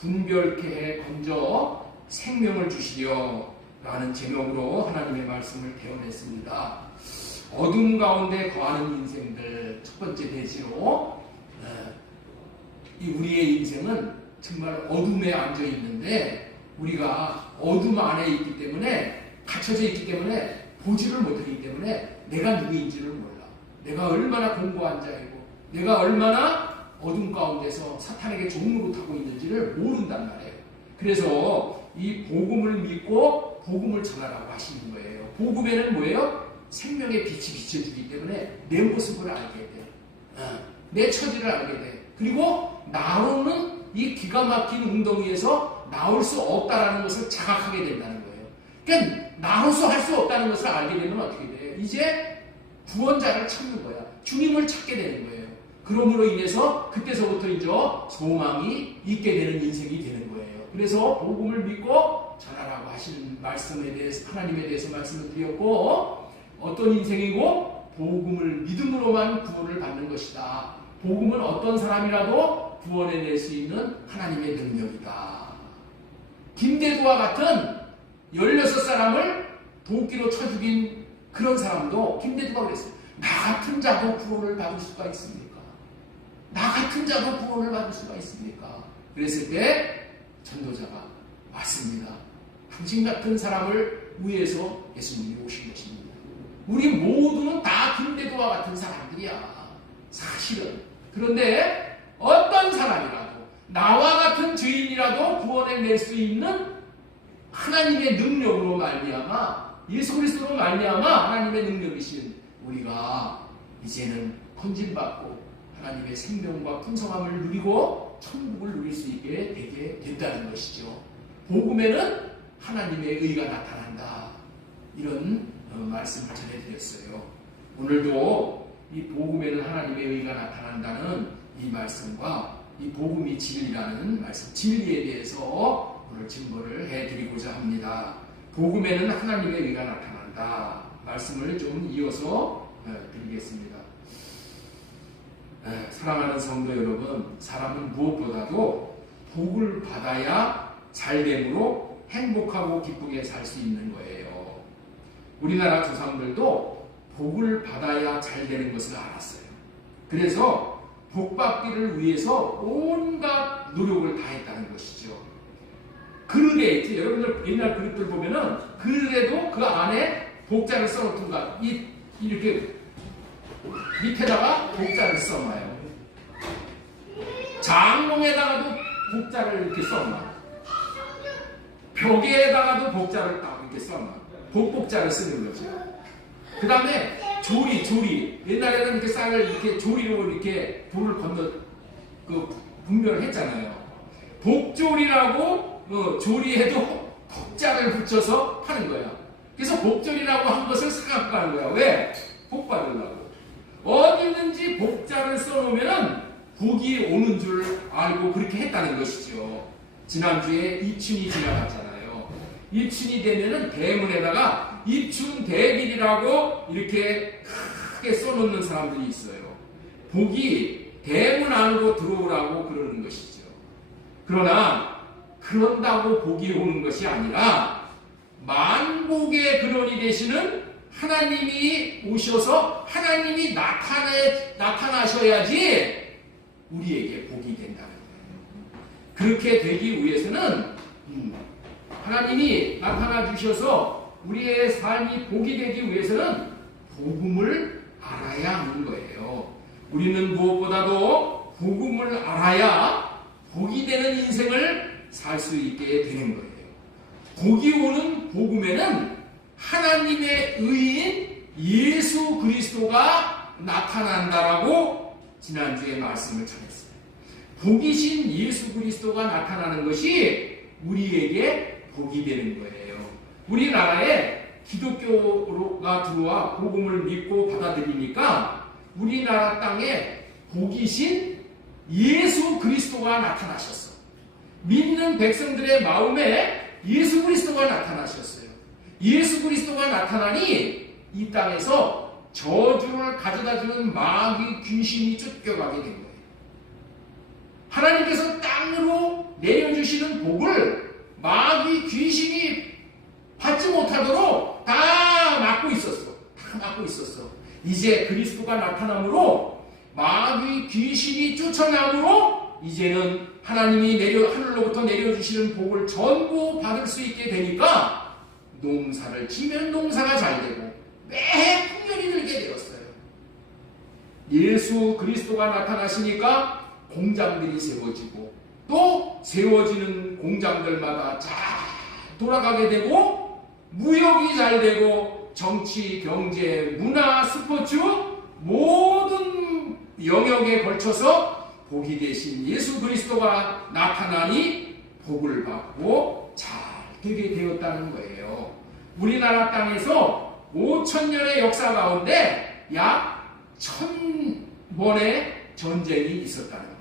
분별케 해 건져 생명을 주시려 라는 제목으로 하나님의 말씀을 태워냈습니다. 어둠 가운데 거하는 인생들, 첫 번째 대지로 이 우리의 인생은 정말 어둠에 앉아 있는데 우리가 어둠 안에 있기 때문에 갇혀져 있기 때문에 보지를 못하기 때문에 내가 누구인지를 몰라. 내가 얼마나 공고한 자이고 내가 얼마나 어둠 가운데서 사탄에게 종노릇하고 있는지를 모른단 말이에요. 그래서 이 복음을 믿고 복음을 전하라고 하시는 거예요. 복음에는 뭐예요? 생명의 빛이 비춰주기 때문에 내 모습을 알게 돼. 내 처지를 알게 돼. 그리고 나로는 이 기가 막힌 웅덩이에서 나올 수 없다는 것을 자각하게 된다는 거예요. 그러니까 나로서 할 수 없다는 것을 알게 되면 어떻게 돼요? 이제 구원자를 찾는 거야. 주님을 찾게 되는 거예요. 그러므로 인해서 그때서부터 이제 소망이 있게 되는 인생이 되는 거예요. 그래서 복음을 믿고 전하라고 하시는 말씀에 대해서 하나님에 대해서 말씀을 드렸고 어떤 인생이고 복음을 믿음으로만 구원을 받는 것이다. 복음은 어떤 사람이라도 구원해낼 수 있는 하나님의 능력이다. 김대두와 같은 16사람을 도끼로 쳐 죽인 그런 사람도 김대두가 그랬어요. 나 같은 자도 구원을 받을 수가 있습니까? 나 같은 자도 구원을 받을 수가 있습니까? 그랬을 때 전도자가 왔습니다. 당신 같은 사람을 위해서 예수님이 오신 것입니다. 우리 모두는 다 김대두와 같은 사람들이야. 사실은. 그런데 어떤 사람이라도 나와 같은 죄인이라도 구원해낼 수 있는 하나님의 능력으로 말미암아 예수 그리스도로 말미암아 하나님의 능력이신 우리가 이제는 건진받고 하나님의 생명과 풍성함을 누리고 천국을 누릴 수 있게 되게 된다는 것이죠. 복음에는 하나님의 의가 나타난다. 이런 말씀을 전해드렸어요. 오늘도 이 복음에는 하나님의 의가 나타난다는 이 말씀과 이 복음이 진리라는 말씀, 진리에 대해서 오늘 증거를 해드리고자 합니다. 복음에는 하나님의 의가 나타난다. 말씀을 좀 이어서 드리겠습니다. 사랑하는 성도 여러분, 사람은 무엇보다도 복을 받아야 잘됨으로 행복하고 기쁘게 살 수 있는 거예요. 우리나라 조상들도 복을 받아야 잘 되는 것을 알았어요. 그래서 복 받기를 위해서 온갖 노력을 다했다는 것이죠. 그릇에 있지, 여러분들 옛날 그릇들 보면은 그릇에도 그 안에 복자를 써놓든가 이렇게 밑에다가 복자를 써놔요. 장롱에다가도 복자를 이렇게 써놔. 벽에다가도 복자를 딱 이렇게 써놔. 복자를 쓰는 거죠. 그 다음에 조리. 옛날에는 이렇게 쌀을 이렇게 조리로 이렇게 돌을 건너 분별을 했잖아요. 복조리라고 조리해도 복자를 붙여서 파는 거야. 그래서 복조리라고 한 것을 사갖고 가는 거야. 왜? 복 받으려고. 어디든지 복자를 써놓으면 복이 오는 줄 알고 그렇게 했다는 것이죠. 지난주에 입춘이 지나갔잖아요. 입춘이 되면은 대문에다가 입춘대길이라고 이렇게 크게 써놓는 사람들이 있어요. 복이 대문 안으로 들어오라고 그러는 것이죠. 그러나 그런다고 복이 오는 것이 아니라 만복의 근원이 되시는 하나님이 오셔서 하나님이 나타나셔야지 우리에게 복이 된다는 거예요. 그렇게 되기 위해서는 하나님이 나타나 주셔서 우리의 삶이 복이 되기 위해서는 복음을 알아야 하는 거예요. 우리는 무엇보다도 복음을 알아야 복이 되는 인생을 살 수 있게 되는 거예요. 복이 오는 복음에는 하나님의 의인 예수 그리스도가 나타난다라고 지난주에 말씀을 전했어요. 복이신 예수 그리스도가 나타나는 것이 우리에게 복이 되는 거예요. 우리나라에 기독교가 들어와 복음을 믿고 받아들이니까 우리나라 땅에 복이신 예수 그리스도가 나타나셨어. 믿는 백성들의 마음에 예수 그리스도가 나타나셨어요. 예수 그리스도가 나타나니 이 땅에서 저주를 가져다주는 마귀 귀신이 쫓겨가게 된 거예요. 하나님께서 땅으로 내려주시는 복을 마귀 귀신이 받지 못하도록 다 막고 있었어. 다 막고 있었어. 이제 그리스도가 나타남으로 마귀 귀신이 쫓아남으로 이제는 하나님이 하늘로부터 내려주시는 복을 전부 받을 수 있게 되니까 농사를 지면 농사가 잘 되고 매해 풍년이 들게 되었어요. 예수 그리스도가 나타나시니까 공장들이 세워지고 또 세워지는 공장들마다 잘 돌아가게 되고 무역이 잘 되고 정치, 경제, 문화, 스포츠 모든 영역에 걸쳐서 복이 되신 예수 그리스도가 나타나니 복을 받고 잘 되게 되었다는 거예요. 우리나라 땅에서 5,000년의 역사 가운데 약 1,000번의 전쟁이 있었다는 거예요.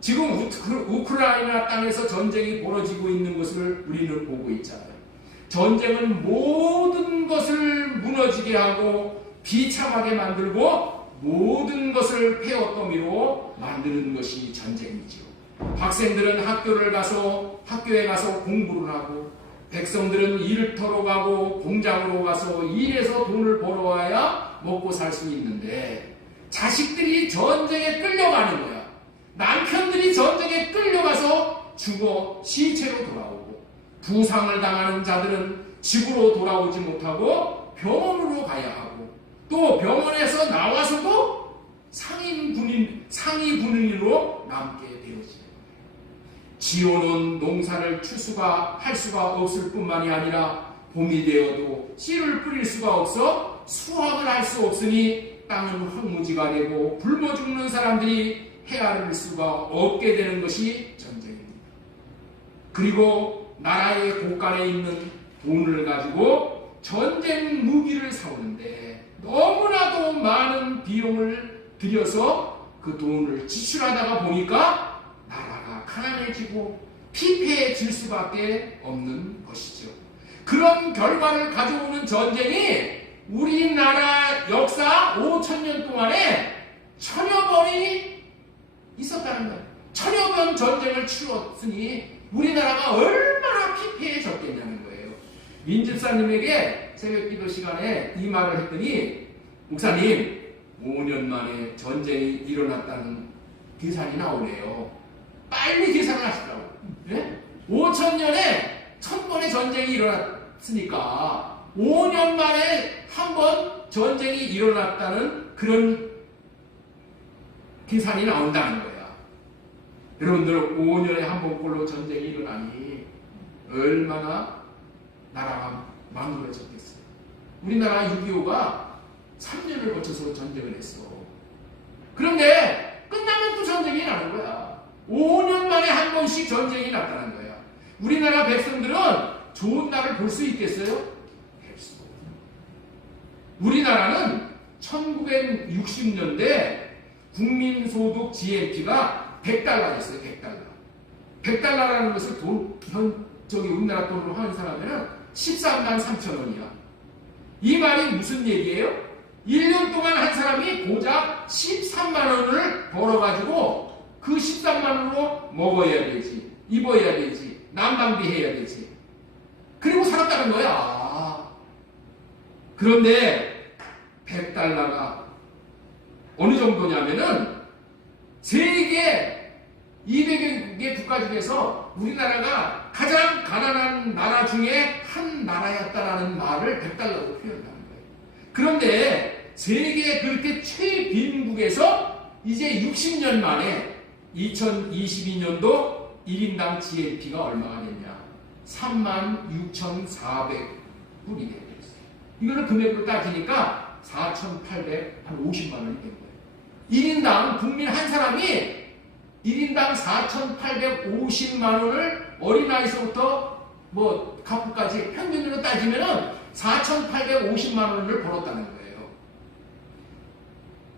지금 우크라이나 땅에서 전쟁이 벌어지고 있는 것을 우리는 보고 있잖아요. 전쟁은 모든 것을 무너지게 하고 비참하게 만들고 모든 것을 폐허더미로 만드는 것이 전쟁이죠. 학생들은 학교에 가서 공부를 하고 백성들은 일터로 가고 공장으로 가서 일해서 돈을 벌어와야 먹고 살 수 있는데 자식들이 전쟁에 끌려가는 거야. 남편들이 전쟁에 끌려가서 죽어 시체로 돌아오고 부상을 당하는 자들은 집으로 돌아오지 못하고 병원으로 가야 하고 또 병원에서 나와서도 상위 군인으로 남게 되어지는 거예요. 지오는 농사를 할 수가 없을 뿐만이 아니라 봄이 되어도 씨를 뿌릴 수가 없어 수확을 할 수 없으니 땅은 황무지가 되고 굶어 죽는 사람들이 헤아릴 수가 없게 되는 것이 전쟁입니다. 그리고 나라의 곳간에 있는 돈을 가지고 전쟁 무기를 사오는데 너무나도 많은 비용을 들여서 그 돈을 지출하다가 보니까 나라가 가난해지고 피폐해질 수밖에 없는 것이죠. 그런 결과를 가져오는 전쟁이 우리나라 역사 5,000년 동안에 1,000여 번이 있었다는 거예요. 1,000여 번 전쟁을 치렀으니 우리나라가 얼마나 피폐해졌겠냐는 거예요. 민집사님에게 새벽기도 시간에 이 말을 했더니 목사님 5년 만에 전쟁이 일어났다는 계산이 나오네요. 빨리 계산을 하시더라고요. 네? 5,000년에 1,000번의 전쟁이 일어났으니까 5년 만에 한 번 전쟁이 일어났다는 그런 계산이 나온다는 거야. 여러분들 5년에 한 번꼴로 전쟁이 일어나니 얼마나 나라가 망설여졌겠어요. 우리나라 6.25가 3년을 거쳐서 전쟁을 했어. 그런데 끝나면 또 전쟁이 나는 거야. 5년 만에 한 번씩 전쟁이 났다는 거야. 우리나라 백성들은 좋은 날을 볼 수 있겠어요? 우리나라는 1960년대 국민소득 GNP가 100달러였어요. 100달러라는 것을 우리나라 돈으로 환산하면 13만 3천 원이야. 이 말이 무슨 얘기예요? 1년 동안 한 사람이 고작 13만 원을 벌어가지고 그 13만 원으로 먹어야 되지, 입어야 되지, 난방비해야 되지. 그리고 살았다는 거야. 그런데 100달러가 어느 정도냐면은 세계 200개 국가 중에서 우리나라가 가장 가난한 나라 중에 한 나라였다라는 말을 100달러로 표현하는 거예요. 그런데 세계 그렇게 최빈국에서 이제 60년 만에 2022년도 1인당 GNP가 얼마가 됐냐? 36,400불이 됐어요. 이거를 금액으로 따지니까 4,850만 원이 된 거예요. 1인당 국민 한 사람이 1인당 4,850만 원을 어린아이서부터 가부까지 평균으로 따지면은 4,850만 원을 벌었다는 거예요.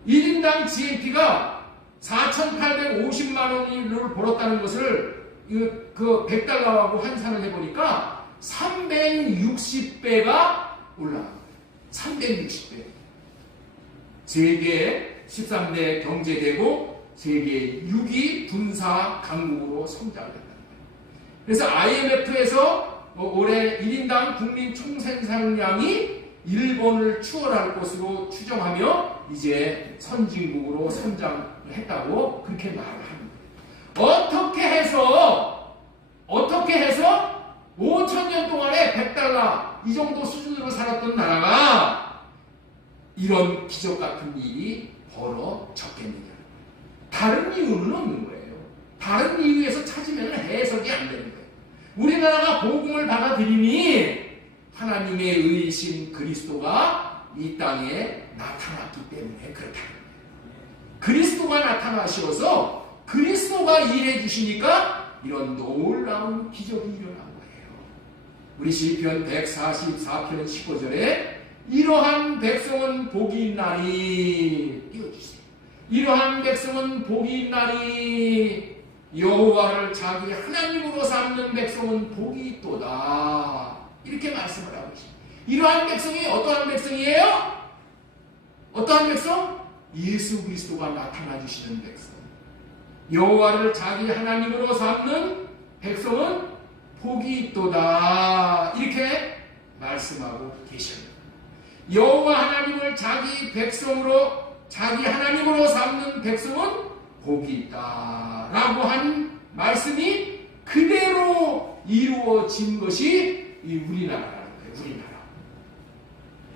1인당 GNP가 4,850만 원을 벌었다는 것을 그 100달러하고 환산을 해보니까 360배가 올라갑니다. 360배. 세계 13대 경제대국, 세계 6위 군사 강국으로 성장된다. 그래서 IMF에서 올해 1인당 국민 총생산량이 일본을 추월할 것으로 추정하며 이제 선진국으로 성장했다고 그렇게 말을 합니다. 어떻게 해서 5,000년 동안에 $100 이 정도 수준으로 살았던 나라가 이런 기적 같은 일이 벌어졌겠느냐. 다른 이유는 없는 거예요. 다른 이유에서 찾으면 해석이 안 되는 거예요. 우리나라가 복음을 받아들이니 하나님의 의이신 그리스도가 이 땅에 나타났기 때문에 그렇다는 거예요. 그리스도가 나타나셔서 그리스도가 일해 주시니까 이런 놀라운 기적이 일어난 거예요. 우리 시편 144편 15절에 이러한 백성은 복이 있나니, 띄워주세요. 이러한 백성은 복이 있나니, 여호와를 자기 하나님으로 삼는 백성은 복이 있도다. 이렇게 말씀을 하고 있습니다. 이러한 백성이 어떠한 백성이에요? 어떠한 백성? 예수 그리스도가 나타나 주시는 백성. 여호와를 자기 하나님으로 삼는 백성은 복이 있도다. 이렇게 말씀하고 계십니다. 여호와 하나님을 자기 백성으로, 자기 하나님으로 삼는 백성은 복이 있다라고 한 말씀이 그대로 이루어진 것이 이 우리나라라는 거예요. 우리나라.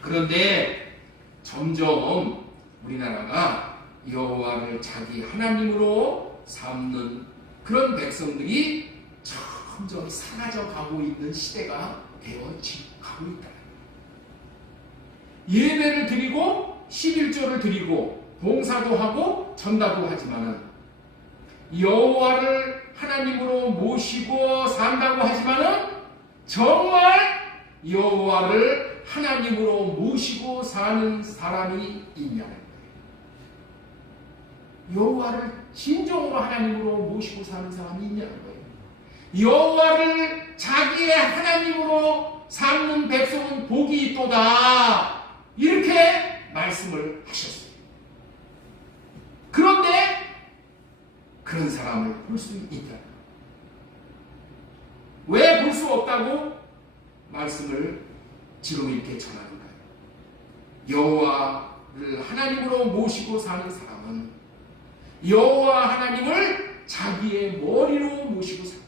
그런데 점점 우리나라가 여호와를 자기 하나님으로 삼는 그런 백성들이 점점 사라져 가고 있는 시대가 되어가고 있다. 예배를 드리고 11조를 드리고 봉사도 하고 전다도 하지만은 여호와를 하나님으로 모시고 산다고 하지만은 정말 여호와를 하나님으로 모시고 사는 사람이 있냐는 거예요. 여호와를 진정으로 하나님으로 모시고 사는 사람이 있냐는 거예요. 여호와를 자기의 하나님으로 삼는 백성은 복이 있도다. 이렇게 말씀을 하셨어요. 그런데 그런 사람을 볼 수 있다. 왜 볼 수 없다고 말씀을 지금 이렇게 전하는가요? 여호와를 하나님으로 모시고 사는 사람은 여호와 하나님을 자기의 머리로 모시고 삽니다.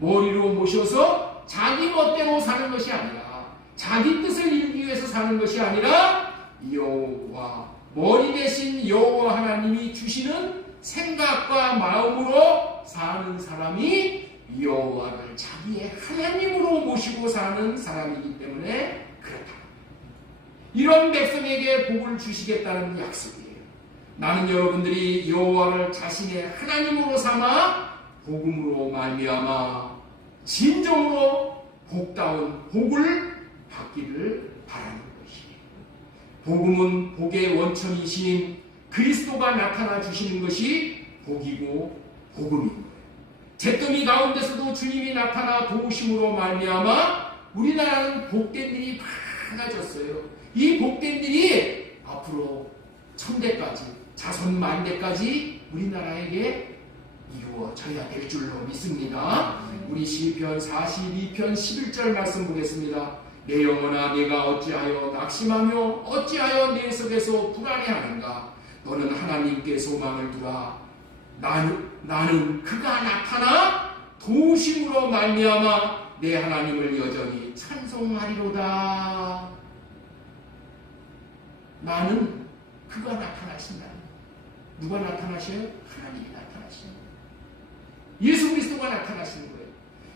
머리로 모셔서 자기 멋대로 사는 것이 아니라, 자기 뜻을 이루기 위해서 사는 것이 아니라 여호와, 머리 대신 여호와 하나님이 주시는 생각과 마음으로 사는 사람이 여호와를 자기의 하나님으로 모시고 사는 사람이기 때문에 그렇다. 이런 백성에게 복을 주시겠다는 약속이에요. 나는 여러분들이 여호와를 자신의 하나님으로 삼아 복음으로 말미암아 진정으로 복다운 복을 받기를 바라는 것이에요. 복음은 복의 원천이신 그리스도가 나타나 주시는 것이 복이고 복음인 거예요. 잿더미 가운데서도 주님이 나타나 도우심으로 말미암아 우리나라는 복된 일이 많아졌어요. 이 복된 일이 앞으로 천대까지, 자손 만대까지 우리나라에게 이루어져야 될 줄로 믿습니다. 우리 시편 42편 11절 말씀 보겠습니다. 내 영혼아, 내가 어찌하여 낙심하며 어찌하여 내 속에서 불안해하는가? 너는 하나님께 소망을 두라. 나는 그가 나타나 도우심으로 말미암아 내 하나님을 여전히 찬송하리로다. 나는 그가 나타나신다. 누가 나타나셔요? 하나님이 나타나시는 거예요. 예수 그리스도가 나타나시는 거예요.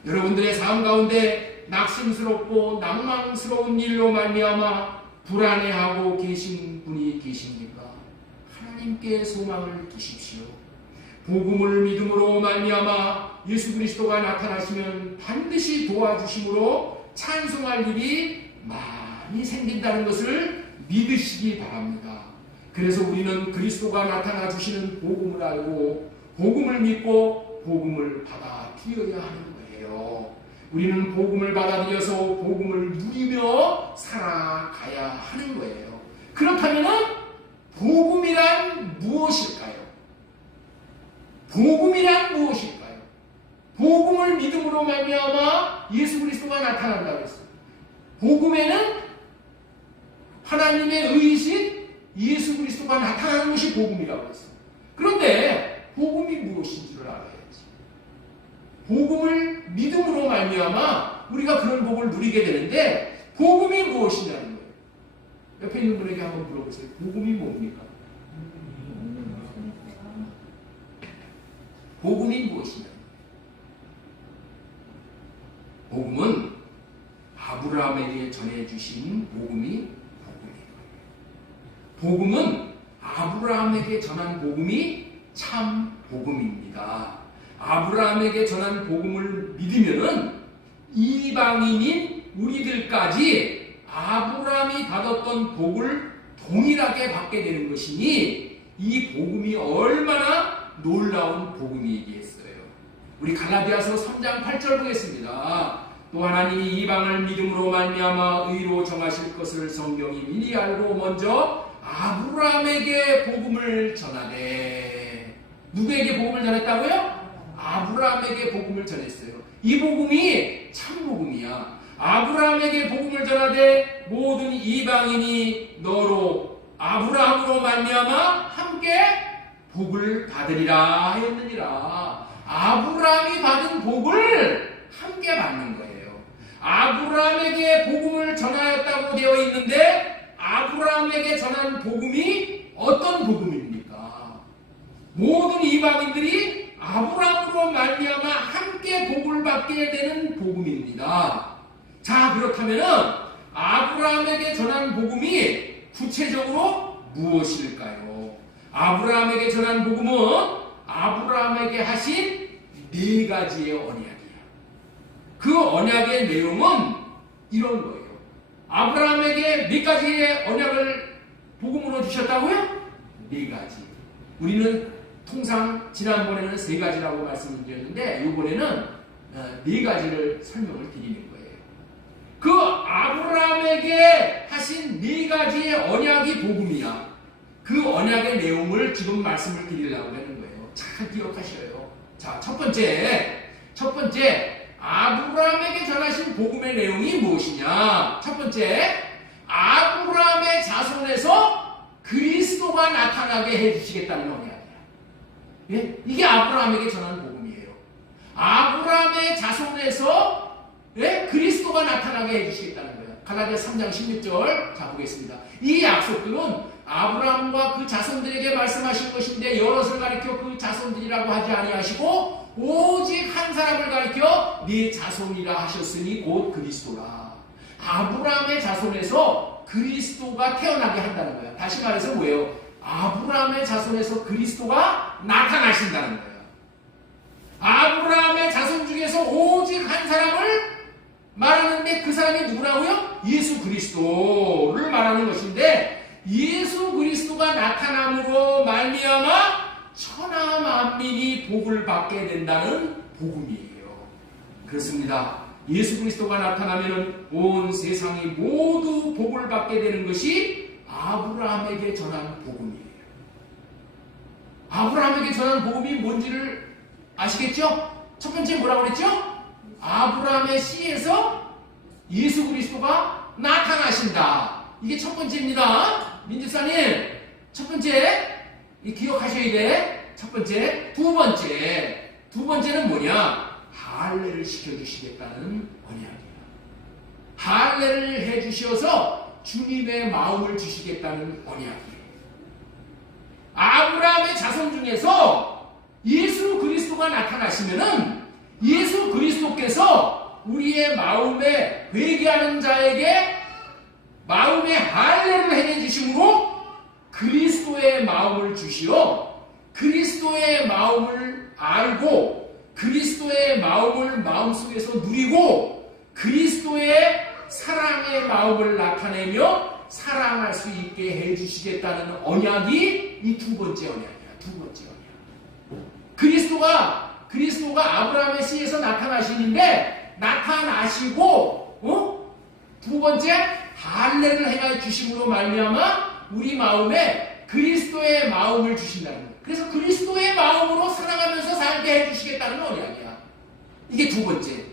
여러분들의 삶 가운데 낙심스럽고 낭망스러운 일로 말미암아 불안해하고 계신 분이 계십니까? 하나님께 소망을 두십시오. 복음을 믿음으로 말미암아 예수 그리스도가 나타나시면 반드시 도와주심으로 찬송할 일이 많이 생긴다는 것을 믿으시기 바랍니다. 그래서 우리는 그리스도가 나타나 주시는 복음을 알고 복음을 믿고 복음을 받아들여야 하는 거예요. 우리는 복음을 받아들여서 복음을 누리며 살아가야 하는 거예요. 그렇다면 복음이란 무엇일까요? 복음이란 무엇일까요? 복음을 믿음으로 말미암아 예수 그리스도가 나타난다고 했어요. 복음에는 하나님의 의이신 예수 그리스도가 나타나는 것이 복음이라고 했어요. 그런데 복음이 무엇인지를 알아야지. 복음을 믿음으로 말미암아 우리가 그런 복을 누리게 되는데 복음이 무엇이냐는 거예요. 옆에 있는 분에게 한번 물어보세요. 복음이 뭡니까? 복음이 무엇이냐? 복음은 아브라함에게 전해주신 복음이 복음이에요. 복음은 아브라함에게 전한 복음이 참 복음입니다. 아브라함에게 전한 복음을 믿으면은 이방인인 우리들까지 아브라함이 받았던 복을 동일하게 받게 되는 것이니 이 복음이 얼마나 놀라운 복음이겠어요. 우리 갈라디아서 3장 8절 보겠습니다. 또 하나님이 이방을 믿음으로 말미암아 의로 정하실 것을 성경이 미리 알고 먼저 아브라함에게 복음을 전하되. 누구에게 복음을 전했다고요? 아브라함에게 복음을 전했어요. 이 복음이 참 복음이야. 아브라함에게 복음을 전하되 모든 이방인이 너로 아브라함으로 말미암아 함께 복을 받으리라 했느니라. 아브라함이 받은 복을 함께 받는 거예요. 아브라함에게 복음을 전하였다고 되어 있는데 아브라함에게 전한 복음이 어떤 복음입니까? 모든 이방인들이 아브라함으로 말미암아 함께 복을 받게 되는 복음입니다. 자, 그렇다면은 아브라함에게 전한 복음이 구체적으로 무엇일까요? 아브라함에게 전한 복음은 아브라함에게 하신 4가지의 언약이에요. 그 언약의 내용은 이런 거예요. 아브라함에게 4가지의 언약을 복음으로 주셨다고요? 4가지. 우리는 통상 지난번에는 3가지라고 말씀드렸는데 이번에는 4가지를 설명을 드리는 거예요. 그 아브라함에게 하신 4가지의 언약이 복음이야. 그 언약의 내용을 지금 말씀을 드리려고 하는 거예요. 잘 기억하셔요. 자, 첫 번째 아브라함에게 전하신 복음의 내용이 무엇이냐? 첫 번째, 아브라함의 자손에서 그리스도가 나타나게 해주시겠다는 언약이야. 예? 이게 아브라함에게 전한 복음이에요. 아브라함의 자손에서 그리스도가 나타나게 해주시겠다는 거예요. 갈라디아 3장 16절 자 보겠습니다. 이 약속들은 아브라함과 그 자손들에게 말씀하신 것인데 여럿을 가리켜 그 자손들이라고 하지 아니하시고 오직 한 사람을 가리켜 네 자손이라 하셨으니 곧 그리스도라. 아브라함의 자손에서 그리스도가 태어나게 한다는 거예요. 다시 말해서 뭐예요? 아브라함의 자손에서 그리스도가 나타나신다는 거예요. 아브라함의 자손 중에서 오직 한 사람을 말하는데 그 사람이 누구라고요? 예수 그리스도를 말하는 것인데 예수 그리스도가 나타남으로 말미암아 천하 만민이 복을 받게 된다는 복음이에요. 그렇습니다. 예수 그리스도가 나타나면 온 세상이 모두 복을 받게 되는 것이 아브라함에게 전한 복음이에요. 아브라함에게 전한 복음이 뭔지를 아시겠죠? 첫 번째 뭐라고 그랬죠? 아브라함의 씨에서 예수 그리스도가 나타나신다. 이게 첫 번째입니다. 민지사님, 첫 번째 기억하셔야 돼. 첫 번째. 두 번째는 뭐냐? 할례를 시켜주시겠다는 언약이에요. 할례를 해주셔서 주님의 마음을 주시겠다는 언약이에요. 아브라함의 자손 중에서 예수 그리스도가 나타나시면은 예수 그리스도께서 우리의 마음에 회개하는 자에게 마음의 할례를 해주심으로 그리스도의 마음을 주시어 그리스도의 마음을 알고 그리스도의 마음을 마음속에서 누리고 그리스도의 사랑의 마음을 나타내며 사랑할 수 있게 해주시겠다는 언약이 이 두 번째 언약이야. 두 번째 언약. 그리스도가 아브라함의 씨에서 나타나시는데 나타나시고 두 번째 할례를 행하여 주심으로 말미암아 우리 마음에 그리스도의 마음을 주신다는 거예요. 그래서 그리스도의 마음으로 살아가면서 살게 해주시겠다는 언약이야. 이게 두 번째.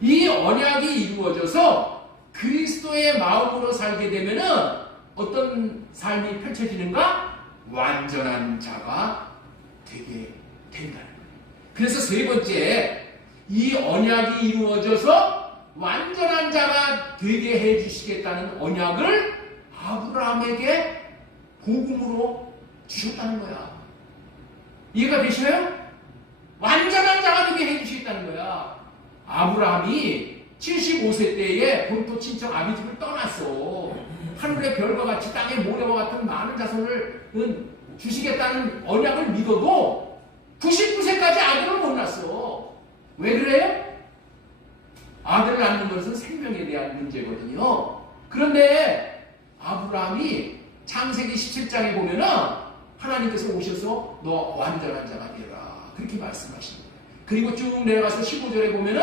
이 언약이 이루어져서 그리스도의 마음으로 살게 되면은 어떤 삶이 펼쳐지는가? 완전한 자가 되게 된다는 거예요. 그래서 세 번째, 이 언약이 이루어져서 완전한 자가 되게 해주시겠다는 언약을 아브라함에게 복음으로 주셨다는 거야. 이해가 되시나요? 완전한 자가 되게 해주시겠다는 거야. 아브라함이 75세 때에 본토 친척 아비집을 떠났어. 하늘의 별과 같이 땅의 모래와 같은 많은 자손을 주시겠다는 언약을 믿어도 99세까지 아들을 못 낳았어. 왜 그래요? 아들을 낳는 것은 생명에 대한 문제거든요. 그런데 아브라함이 창세기 17장에 보면은 하나님께서 오셔서 너 완전한 자가 되라 그렇게 말씀하시는 거예요. 그리고 쭉 내려가서 15절에 보면은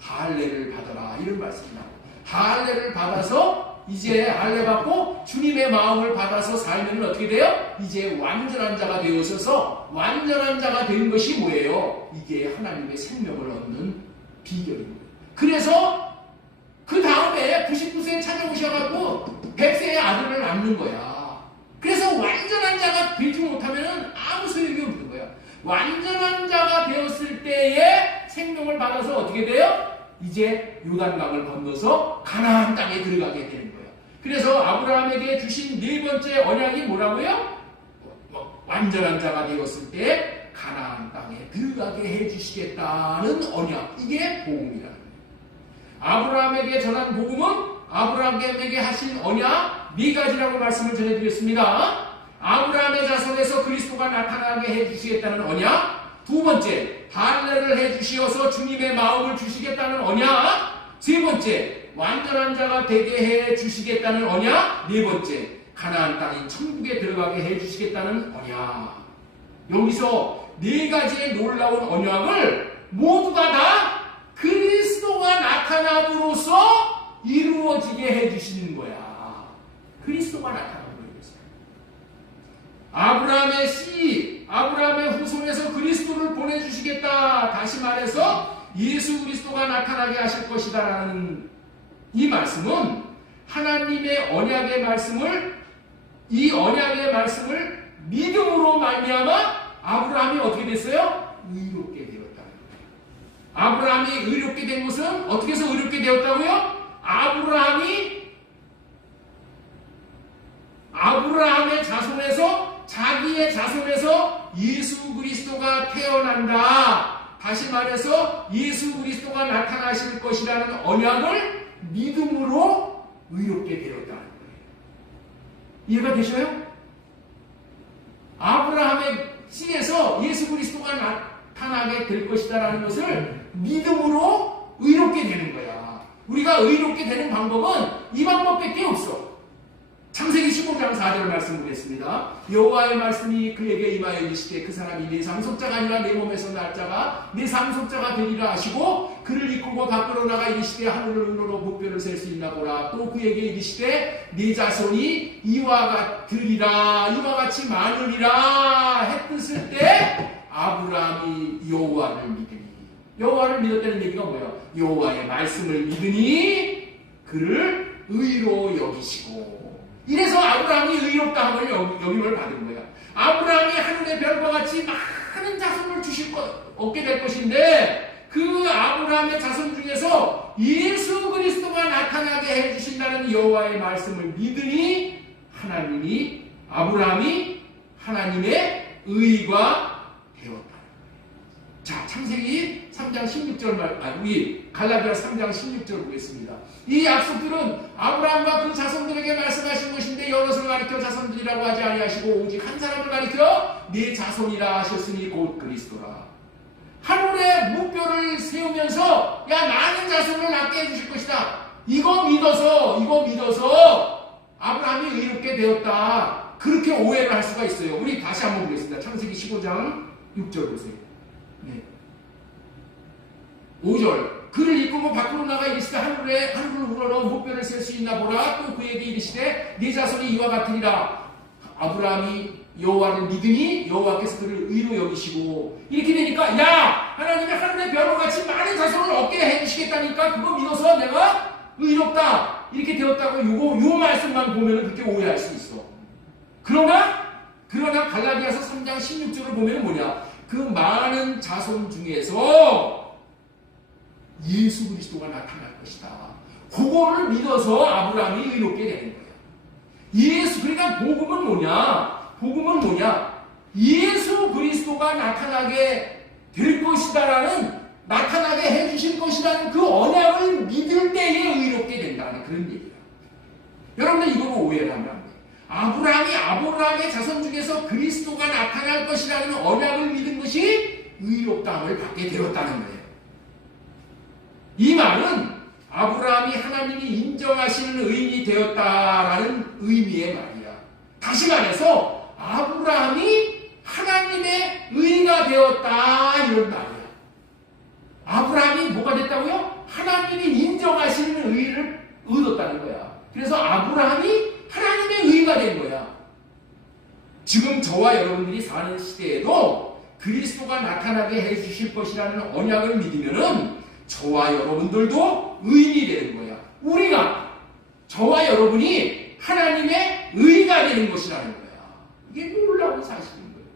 할례를 받아라 이런 말씀이 나와요. 할례를 받아서 이제 할례 받고 주님의 마음을 받아서 살면 어떻게 돼요? 이제 완전한 자가 되어서서 완전한 자가 된 것이 뭐예요? 이게 하나님의 생명을 얻는 비결입니다. 그래서 그 다음에 99세에 찾아오셔가지고 100세의 아들을 낳는 거야. 그래서 완전한 자가 되지 못하면 아무 소용이 없는 거야. 완전한 자가 되었을 때에 생명을 받아서 어떻게 돼요? 이제 요단강을 건너서 가나안 땅에 들어가게 되는 거예요. 그래서 아브라함에게 주신 네 번째 언약이 뭐라고요? 완전한 자가 되었을 때 가나안 땅에 들어가게 해주시겠다는 언약. 이게 복음이라는 거예요. 아브라함에게 전한 복음은 아브라함에게 하신 언약 네 가지라고 말씀을 전해드렸습니다. 아브라함의 자손에서 그리스도가 나타나게 해주시겠다는 언약. 두 번째, 할례를 해주시어서 주님의 마음을 주시겠다는 언약. 세 번째, 완전한 자가 되게 해주시겠다는 언약. 네 번째, 가나안 땅인 천국에 들어가게 해주시겠다는 언약. 여기서 네 가지의 놀라운 언약을 모두가 다 그리스도가 나타남으로써 이루어지게 해주시는 거야. 그리스도가 나타남으로 인해서. 아브라함의 씨, 아브라함의 후손에서 그리스도를 보내주시겠다. 다시 말해서 예수 그리스도가 나타나게 하실 것이다라는 이 말씀은 하나님의 언약의 말씀을, 이 언약의 말씀을 믿음으로 말미암아 아브라함이 어떻게 됐어요? 의롭게 되었다는 거예요. 아브라함이 의롭게 된 것은 어떻게 해서 의롭게 되었다고요? 아브라함의 자손에서, 자기의 자손에서 예수 그리스도가 태어난다. 다시 말해서 예수 그리스도가 나타나실 것이라는 언약을 믿음으로 의롭게 되었다는 거예요. 이해가 되셔요? 아브라함의 씨에서 예수 그리스도가 나타나게 될 것이다라는 것을 믿음으로 의롭게 되는 거야. 우리가 의롭게 되는 방법은 이 방법밖에 없어. 창세기 15장 4절 말씀을 보겠습니다. 여호와의 말씀이 그에게 임하여 이르시되 그 사람이 네 상속자가 아니라 내 몸에서 날 자가 네 상속자가 되리라 하시고 그를 이끌고 밖으로 나가 이르시되 하늘을 우러러 무뼈를 셀 수 있나 보라. 또 그에게 이르시되 네 자손이 이와 같으리라 이와 같이 많으리라 했을 때 아브라함이 여호와를 믿으니, 여호와를 믿었다는 얘기가 뭐예요? 여호와의 말씀을 믿으니 그를 의로 여기시고, 이래서 아브라함이 의롭다함을 여김을 받은 거야. 아브라함이 하늘의 별과 같이 많은 자손을 얻게 될 것인데 그 아브라함의 자손 중에서 예수 그리스도가 나타나게 해주신다는 여호와의 말씀을 믿으니 아브라함이 하나님의 의가 되었다. 자, 창세기 3장 16절 우리 갈라디아 3장 16절 보겠습니다. 이 약속들은 아브라함과 그 자손들에게 말씀하신 것인데 여럿을 가리켜 자손들이라고 하지 아니하시고 오직 한 사람을 가리켜 네 자손이라 하셨으니 곧 그리스도라. 하늘에 무뼈를 세우면서 많은 자손을 낳게 해주실 것이다. 이거 믿어서 아브라함이 의롭게 되었다. 그렇게 오해를 할 수가 있어요. 우리 다시 한번 보겠습니다. 창세기 15장 6절 보세요. 네. 5절. 그를 이끌고 밖으로 나가 이르시되 하늘을 우러러 무뼈를 셀 수 있나 보라. 또 그에게 이르시되 네 자손이 이와 같으리라. 아브라함이 여호와를 믿으니 여호와께서 그를 의로 여기시고, 이렇게 되니까 야, 하나님이 하늘의 별과 같이 많은 자손을 얻게 해주시겠다니까 그거 믿어서 내가 의롭다 이렇게 되었다고 요 말씀만 보면 그렇게 오해할 수 있어. 그러나 갈라디아서 3장 16절을 보면 뭐냐, 그 많은 자손 중에서 예수 그리스도가 나타날 것이다. 그거를 믿어서 아브라함이 의롭게 되는 거예요. 그러니까 복음은 뭐냐? 예수 그리스도가 나타나게 될 것이다라는, 나타나게 해주실 것이라는 그 언약을 믿을 때에 의롭게 된다는 그런 얘기야. 여러분들 이걸 오해를 하면 안 돼요. 아브라함의 자손 중에서 그리스도가 나타날 것이라는 언약을 믿은 것이 의롭다함을 받게 되었다는 거예요. 이 말은 아브라함이 하나님이 인정하시는 의인이 되었다라는 의미의 말이야. 다시 말해서 아브라함이 하나님의 의가 되었다 이런 말이야. 아브라함이 뭐가 됐다고요? 하나님이 인정하시는 의를 얻었다는 거야. 그래서 아브라함이 하나님의 의가 된 거야. 지금 저와 여러분들이 사는 시대에도 그리스도가 나타나게 해주실 것이라는 언약을 믿으면은 저와 여러분들도 의인이 되는 거야. 저와 여러분이 하나님의 의가 되는 것이라는 거야. 이게 놀라운 사실인 거예요.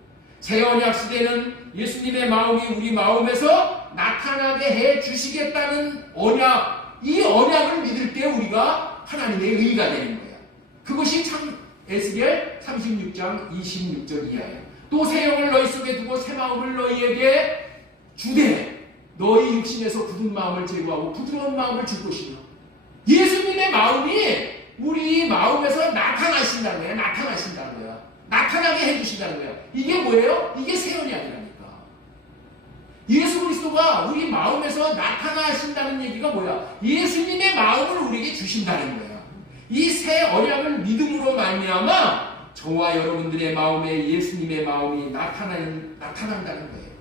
새 언약 시대는 예수님의 마음이 우리 마음에서 나타나게 해 주시겠다는 언약, 이 언약을 믿을 때 우리가 하나님의 의가 되는 거야. 그것이 참 에스겔 36장 26절 이하예요. 또 새 영을 너희 속에 두고 새 마음을 너희에게 주되 너희 육신에서 굳은 마음을 제거하고 부드러운 마음을 줄 것이며, 예수님의 마음이 우리 마음에서 나타나신다는 거야. 나타나게 해주신다는 거야. 이게 뭐예요? 이게 새 언약이라니까. 예수 그리스도가 우리 마음에서 나타나신다는 얘기가 뭐야? 예수님의 마음을 우리에게 주신다는 거야. 이 새 언약을 믿음으로 말미암아 저와 여러분들의 마음에 예수님의 마음이 나타난다는 거예요.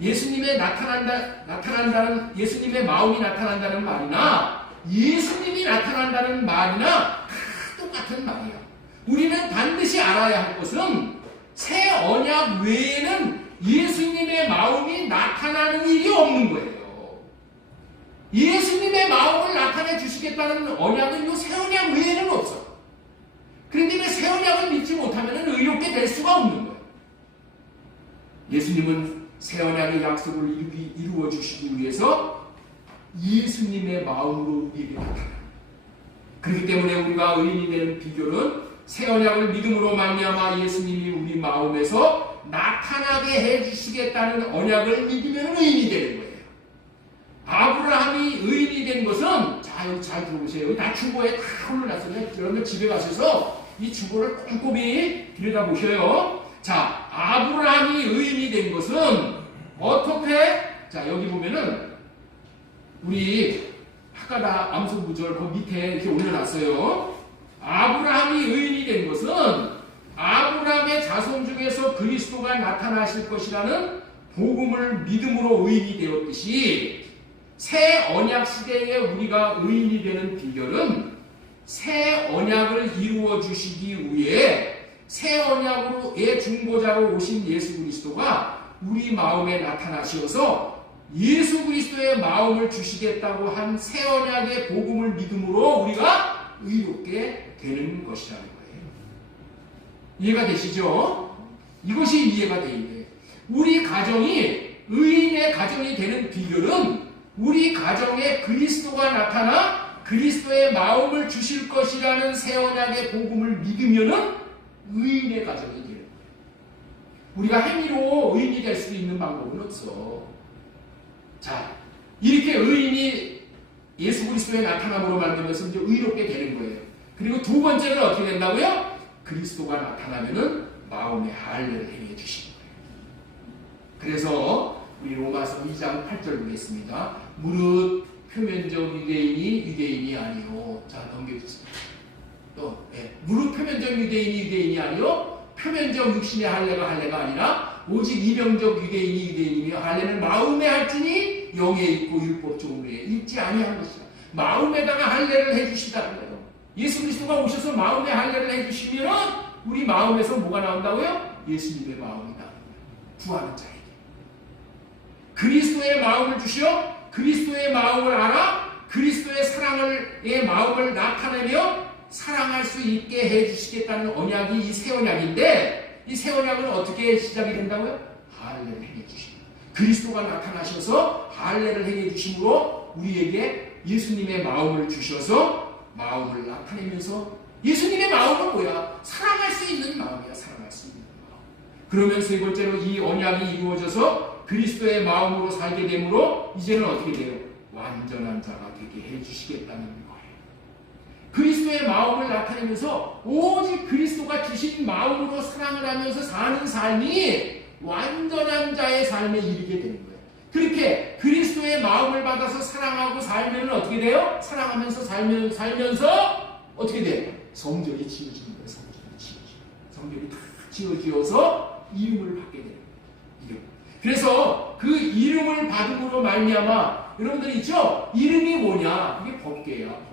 예수님의 예수님의 마음이 나타난다는 말이나 예수님이 나타난다는 말이나 다 똑같은 말이야. 우리는 반드시 알아야 할 것은 새 언약 외에는 예수님의 마음이 나타나는 일이 없는 거예요. 예수님의 마음을 나타내 주시겠다는 언약은 이 새 언약 외에는 없어. 그런데 새 언약을 믿지 못하면 의롭게 될 수가 없는 거예요. 예수님은 새 언약의 약속을 이루어 주시기 위해서 예수님의 마음으로 우리에게 나타납니다. 그렇기 때문에 우리가 의인이 되는 비결은 새 언약을 믿음으로 말미암아 예수님이 우리 마음에서 나타나게 해주시겠다는 언약을 믿으면 의인이 되는 거예요. 아브라함이 의인이 된 것은, 자 여기 잘 들어보세요. 다 중고에 다 올려놨어요. 여러분들 집에 가셔서 이 중고를 꼼꼼히 들여다보셔요. 자, 아브라함이 의인이 된 것은 어떻게? 자, 여기 보면은 우리 하가다 암송구절 그 밑에 이렇게 올려놨어요. 아브라함이 의인이 된 것은 아브라함의 자손 중에서 그리스도가 나타나실 것이라는 복음을 믿음으로 의인이 되었듯이, 새 언약 시대에 우리가 의인이 되는 비결은 새 언약을 이루어 주시기 위해 새 언약의 중보자로 오신 예수 그리스도가 우리 마음에 나타나셔서 예수 그리스도의 마음을 주시겠다고 한 새 언약의 복음을 믿음으로 우리가 의롭게 되는 것이라는 거예요. 이해가 되시죠? 이것이 이해가 되는데, 우리 가정이 의인의 가정이 되는 비결은 우리 가정에 그리스도가 나타나 그리스도의 마음을 주실 것이라는 새 언약의 복음을 믿으면은 의인의 가정이 되는 거예요. 우리가 행위로 의인이 될 수 있는 방법은 없어. 자, 이렇게 의인이 예수 그리스도의 나타남으로 만들면서 이제 의롭게 되는 거예요. 그리고 두 번째는 어떻게 된다고요? 그리스도가 나타나면은 마음의 할례를 행해 주시는 거예요. 그래서 우리 로마서 2장 8절 보겠습니다. 무릇 표면적 유대인이 아니요. 자, 넘겨주세요. 또, 무릇 표면적 유대인이 아니요. 표면적 육신의 할례가 아니라 오직 이명적 유대인이며 할례는 마음에 할지니 영에 있고 율법적으로 있지 아니한 것이다. 마음에다가 할례를 해주시다는 거예요. 예수 그리스도가 오셔서 마음에 할례를 해주시면 우리 마음에서 뭐가 나온다고요? 예수님의 마음이 나옵니다. 구하는 자에게. 그리스도의 마음을 주시어 그리스도의 마음을 알아 그리스도의 사랑의 마음을 나타내며 사랑할 수 있게 해주시겠다는 언약이 이 새 언약인데, 이 새 언약은 어떻게 시작이 된다고요? 할례를 행해 주십니다. 그리스도가 나타나셔서 할례를 행해 주심으로 우리에게 예수님의 마음을 주셔서 마음을 나타내면서, 예수님의 마음은 뭐야? 사랑할 수 있는 마음이야. 사랑할 수 있는 마음. 그러면 세 번째로 이 언약이 이루어져서 그리스도의 마음으로 살게 되므로 이제는 어떻게 돼요? 완전한 자가 되게 해주시겠다는 거예요. 그리스도의 마음을 나타내면서 오직 그리스도가 주신 마음으로 사랑을 하면서 사는 삶이 완전한 자의 삶에 이르게 되는 거예요. 그렇게 그리스도의 마음을 받아서 사랑하고 살면 어떻게 돼요? 사랑하면서 살면서 어떻게 돼요? 성전이 지어지는 거예요. 성전이 다 지어지어서 이름을 받게 되는 거예요. 그래서 그 이름을 받음으로 말미암아 여러분들 있죠? 이름이 뭐냐? 그게 법궤야.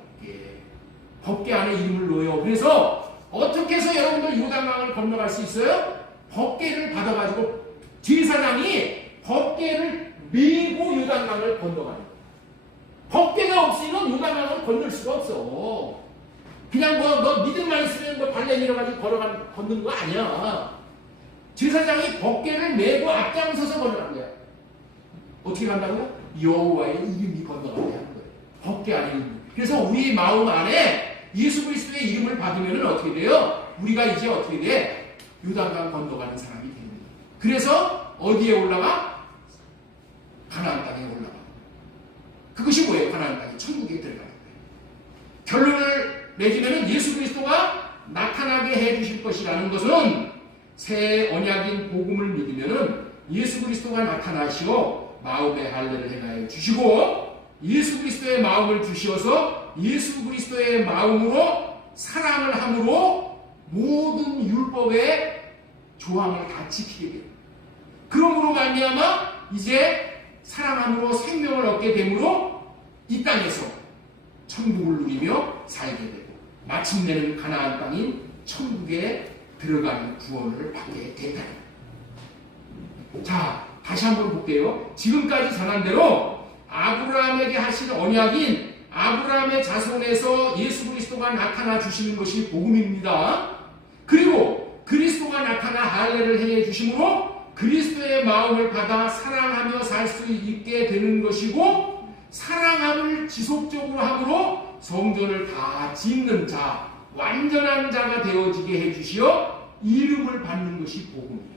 법궤 안에 이름을 넣어요. 그래서 어떻게 해서 여러분들 요단강을 건너갈 수 있어요? 법궤를 받아가지고 제사장이 법궤를 메고 요단강을 건너가는 거예요. 법궤가 없이는 요단강을 건널 수가 없어. 그냥 너 믿음만 있으면 발레 밀어가지고 걷는 거 아니야. 제사장이 법궤를 메고 앞장서서 건너가는 거야. 어떻게 간다고요? 여호와의 이름이 건너가게 하는 거예요. 법궤 안에 있는. 그래서 우리 마음 안에 예수 그리스도의 이름을 받으면 어떻게 돼요? 우리가 이제 어떻게 돼? 요단강 건너가는 사람이 됩니다. 그래서 어디에 올라가? 가나안 땅에 올라가. 그것이 뭐예요? 가나안 땅에 천국에 들어가는 거예요. 결론을 내지면 예수 그리스도가 나타나게 해주실 것이라는 것은 새 언약인 복음을 믿으면 예수 그리스도가 나타나시어 마음의 할례를 행하여 주시고 예수 그리스도의 마음을 주시어서 예수 그리스도의 마음으로 사랑을 함으로 모든 율법의 조항을 다 지키게 됩니다. 그러므로 말미암아 이제 사랑함으로 생명을 얻게 되므로 이 땅에서 천국을 누리며 살게 되고 마침내는 가나안 땅인 천국에 들어가는 구원을 받게 된다. 자, 다시 한번 볼게요. 지금까지 전한 대로 아브라함에게 하신 언약인 아브라함의 자손에서 예수 그리스도가 나타나 주시는 것이 복음입니다. 그리고 그리스도가 나타나 할례를 행해 주심으로 그리스도의 마음을 받아 사랑하며 살 수 있게 되는 것이고 사랑함을 지속적으로 함으로 성전을 다 짓는 자, 완전한 자가 되어지게 해주시어 이름을 받는 것이 복음이에요.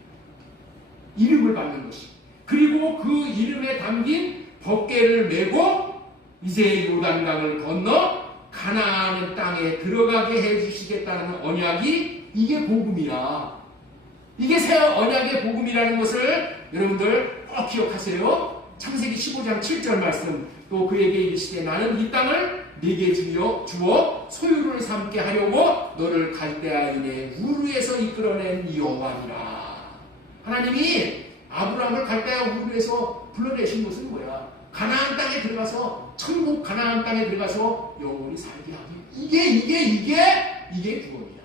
이름을 받는 것이. 그리고 그 이름에 담긴 법궤를 메고 이제 요단강을 건너 가나안 땅에 들어가게 해주시겠다는 언약이 이게 복음이야. 이게 새 언약의 복음이라는 것을 여러분들 꼭 기억하세요. 창세기 15장 7절 말씀 또 그에게 이르시되 나는 이 땅을 네게 주어 소유를 삼게 하려고 너를 갈대아인의 우르에서 이끌어낸 여호와니라. 하나님이 아브라함을 갈대아 우르에서 불러내신 것은 뭐야? 가나안 땅에 들어가서 천국 가나안 땅에 들어가서 영원히 살게 하기. 이게 구원이야.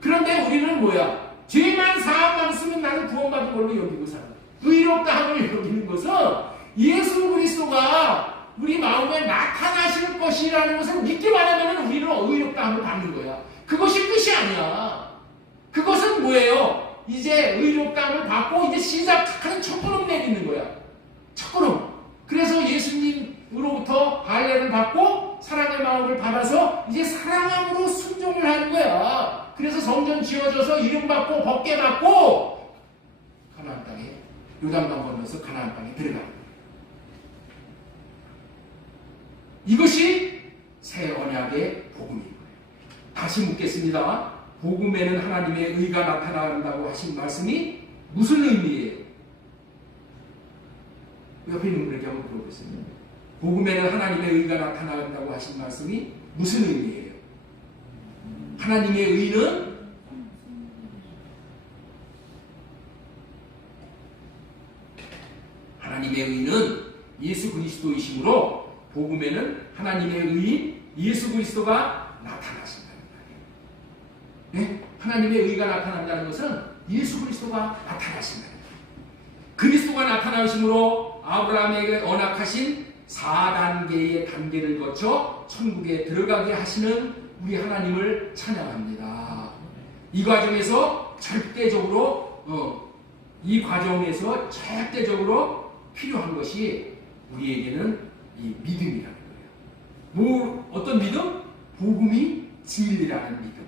그런데 우리는 뭐야? 죄만 사함만 쓰면 나는 구원받은 걸로 여기고 살아. 의롭다 함을 여기는 것은 예수 그리스도가 우리 마음에 나타나실 것이라는 것을 믿기만 하면 우리는 의롭다 함을 받는 거야. 그것이 끝이 아니야. 그것은 뭐예요? 이제 의롭다 함을 받고 이제 시작하는 첫걸음 내딛는 거야. 첫걸음. 그래서 예수님으로부터 할례를 받고 사랑의 마음을 받아서 이제 사랑함으로 순종을 하는 거야. 그래서 성전 지어져서 이름 받고 법궤 받고 가나안 땅에 요단강 건너서 가나안 땅에 들어가는 거야. 이것이 새 언약의 복음인 거예요. 다시 묻겠습니다. 복음에는 하나님의 의가 나타난다고 하신 말씀이 무슨 의미예요? 옆에 있는 분에게 한번 물어보겠습니다. 복음에는 하나님의 의가 나타난다고 하신 말씀이 무슨 의미예요? 하나님의 의는 예수 그리스도이시므로 복음에는 하나님의 의인 예수 그리스도가 나타나신다는 말이에요. 네? 하나님의 의가 나타난다는 것은 예수 그리스도가 나타나신다는 거예요. 그리스도가 나타나심으로 아브라함에게 언약하신 4단계의 단계를 거쳐 천국에 들어가게 하시는 우리 하나님을 찬양합니다. 이 과정에서 절대적으로 필요한 것이 우리에게는 이 믿음이라는 거예요. 어떤 믿음? 복음이 진리라는 믿음.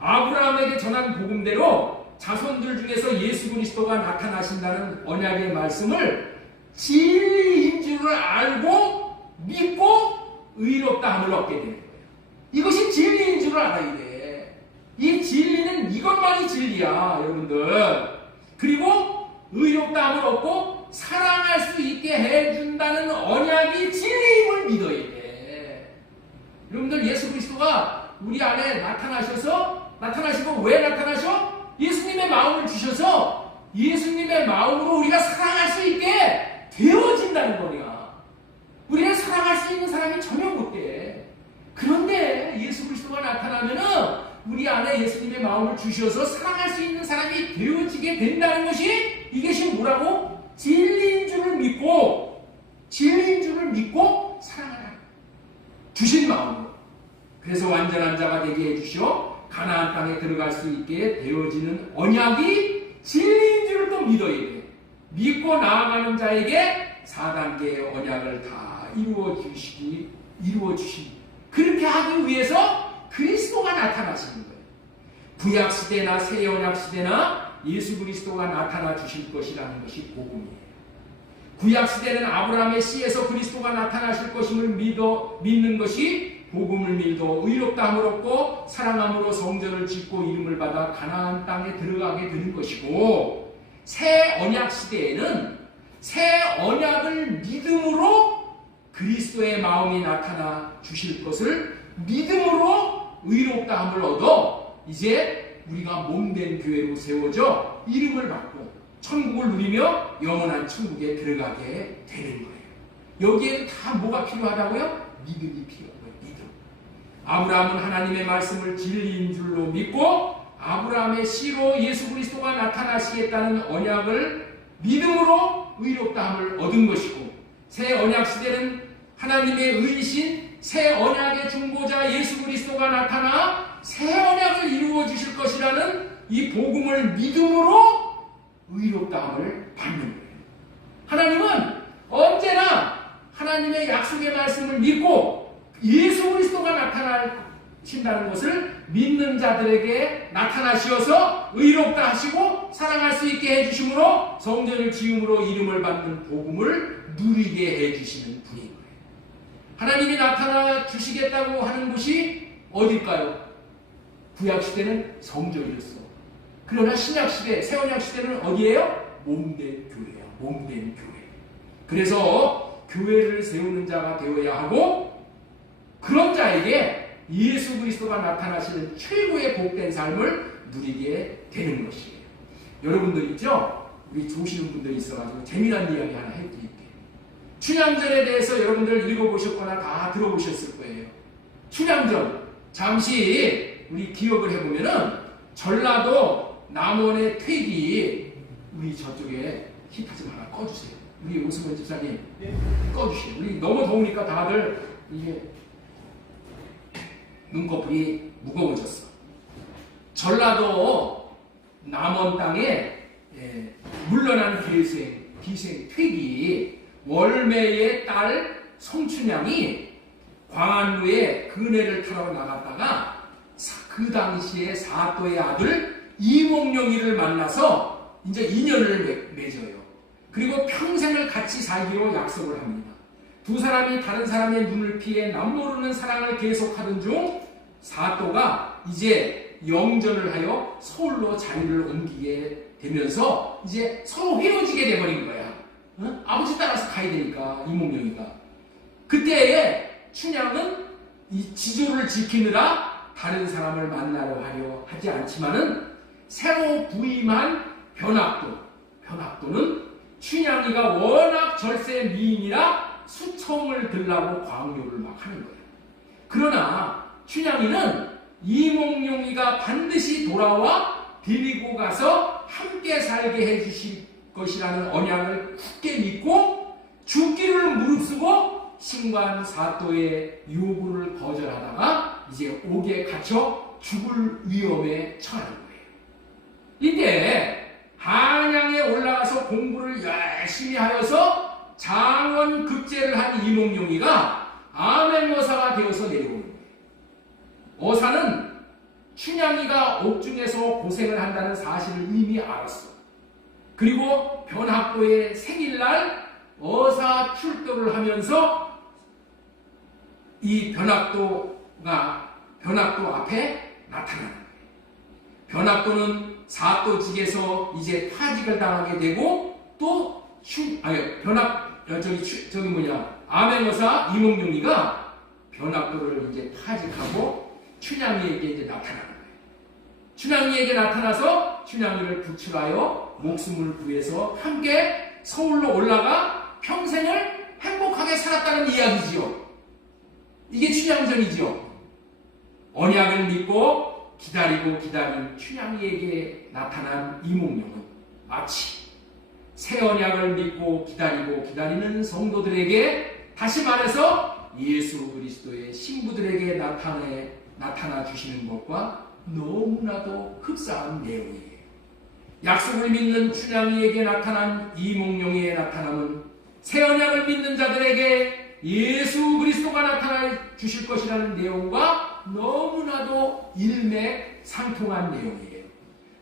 아브라함에게 전한 복음대로 자손들 중에서 예수 그리스도가 나타나신다는 언약의 말씀을 진리인 줄을 알고 믿고 의롭다함을 얻게 되는 거예요. 이것이 진리인 줄을 알아야 돼. 이 진리는 이것만이 진리야, 여러분들. 그리고 의롭다함을 얻고 사랑할 수 있게 해준다는 언약이 진리임을 믿어야 돼. 여러분들, 예수 그리스도가 우리 안에 나타나시고 왜 나타나셔? 예수님의 마음을 주셔서 예수님의 마음으로 우리가 사랑할 수 있게 되어진다는 거냐. 우리가 사랑할 수 있는 사람이 전혀 못 돼. 그런데 예수 그리스도가 나타나면은 우리 안에 예수님의 마음을 주셔서 사랑할 수 있는 사람이 되어지게 된다는 것이 이것이 뭐라고? 진리인 줄을 믿고 사랑하라. 주신 마음으로. 그래서 완전한 자가 되게 해주시오. 가나안 땅에 들어갈 수 있게 되어지는 언약이 진리인 줄을 또 믿어야 돼. 믿고 나아가는 자에게 4단계의 언약을 다 이루어 주시니 그렇게 하기 위해서 그리스도가 나타나시는 거예요. 구약 시대나 새 언약 시대나 예수 그리스도가 나타나 주실 것이라는 것이 복음이에요. 구약 시대는 아브라함의 씨에서 그리스도가 나타나실 것임을 믿는 것이 복음을 믿어 의롭다함을 얻고 사랑함으로 성전을 짓고 이름을 받아 가나안 땅에 들어가게 되는 것이고, 새 언약 시대에는 새 언약을 믿음으로 그리스도의 마음이 나타나 주실 것을 믿음으로 의롭다함을 얻어 이제 우리가 몸된 교회로 세워져 이름을 받고 천국을 누리며 영원한 천국에 들어가게 되는 거예요. 여기에는 다 뭐가 필요하다고요? 믿음이 필요해요. 믿음. 아브라함은 하나님의 말씀을 진리인 줄로 믿고 아브라함의 씨로 예수 그리스도가 나타나시겠다는 언약을 믿음으로 의롭다함을 얻은 것이고, 새 언약 시대는 하나님의 의이신 새 언약의 중보자 예수 그리스도가 나타나 새 언약을 이루어 주실 것이라는 이 복음을 믿음으로 의롭다함을 받는 거예요. 하나님은 언제나 하나님의 약속의 말씀을 믿고 예수 그리스도가 나타나신다는 것을 믿는 자들에게 나타나시어서 의롭다 하시고 사랑할 수 있게 해주심으로 성전을 지음으로 이름을 받는 복음을 누리게 해주시는 분인 거예요. 하나님이 나타나 주시겠다고 하는 곳이 어딜까요? 구약시대는 성전이었어. 그러나 신약시대, 새언약시대는 어디예요? 몸된 교회야. 몸된 교회. 그래서 교회를 세우는 자가 되어야 하고, 그런 자에게 예수 그리스도가 나타나시는 최고의 복된 삶을 누리게 되는 것이에요. 여러분들 있죠? 우리 조시는 분들이 있어가지고 재미난 이야기 하나 해드릴게요. 춘향전에 대해서 여러분들 읽어보셨거나 다 들어보셨을 거예요. 춘향전, 잠시 우리 기억을 해보면은 전라도 남원의 퇴기, 우리 저쪽에 히터 좀 하나 꺼주세요. 우리 오승원 집사님, 꺼주세요. 우리 너무 더우니까 다들 이게 눈꺼풀이 무거워졌어. 전라도 남원 땅에 물러난 기생 퇴기 월매의 딸 성춘향이 광안루에 그네를 타러 나갔다가 그 당시에 사또의 아들 이몽룡이를 만나서 이제 인연을 맺어요. 그리고 평생을 같이 살기로 약속을 합니다. 두 사람이 다른 사람의 눈을 피해 남모르는 사랑을 계속하던 중 사또가 이제 영전을 하여 서울로 자리를 옮기게 되면서 이제 서로 헤어지게 돼버린 거야. 응? 아버지 따라서 가야 되니까 이몽룡이가. 그때에 춘향은 이 지조를 지키느라 다른 사람을 만나러 하려 하지 않지만은 새로 부임한 변학도는 춘향이가 워낙 절세 미인이라 수청을 들라고 광요를 막 하는 거예요. 그러나 춘향이는 이몽룡이가 반드시 돌아와 데리고 가서 함께 살게 해주실 것이라는 언약을 굳게 믿고 죽기를 무릅쓰고 신관 사또의 요구를 거절하다가 이제 옥에 갇혀 죽을 위험에 처하는 거예요. 이때 한양에 올라가서 공부를 열심히 하여서 장원급제를 한 이몽룡이가 암행어사가 되어서 내려오는 거예요. 어사는 춘향이가 옥중에서 고생을 한다는 사실을 이미 알았어. 그리고 변학도의 생일날 어사 출도를 하면서 이 변학도 앞에 나타나는 거예요. 변학도는 사또직에서 이제 파직을 당하게 되고 또 암행어사 이몽룡이가 변학도를 이제 파직하고 춘향이에게 이제 나타나는 거예요. 춘향이에게 나타나서 춘향이를 구출하여 목숨을 구해서 함께 서울로 올라가 평생을 행복하게 살았다는 이야기지요. 이게 춘향전이지요. 언약을 믿고 기다리고 기다린 춘향이에게 나타난 이몽룡은 마치 새 언약을 믿고 기다리고 기다리는 성도들에게, 다시 말해서 예수 그리스도의 신부들에게 나타나 주시는 것과 너무나도 흡사한 내용이에요. 약속을 믿는 춘향이에게 나타난 이몽룡의 나타남은 새 언약을 믿는 자들에게 예수 그리스도가 나타나 주실 것이라는 내용과 너무나도 일맥상통한 내용이에요.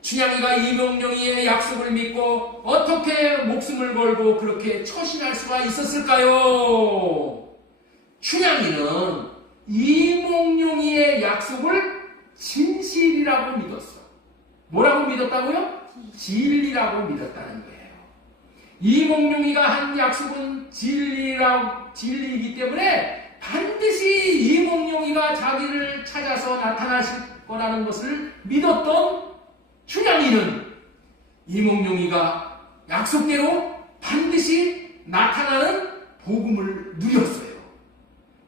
춘향이가 이몽룡이의 약속을 믿고 어떻게 목숨을 걸고 그렇게 처신할 수가 있었을까요? 춘향이는 이몽룡이의 약속을 진실이라고 믿었어. 뭐라고 믿었다고요? 진리라고 믿었다는 거예요. 이몽룡이가 한 약속은 진리이기 때문에 반드시 이몽룡이가 자기를 찾아서 나타나실 거라는 것을 믿었던 춘향이는 이몽룡이가 약속대로 반드시 나타나는 복음을 누렸어요.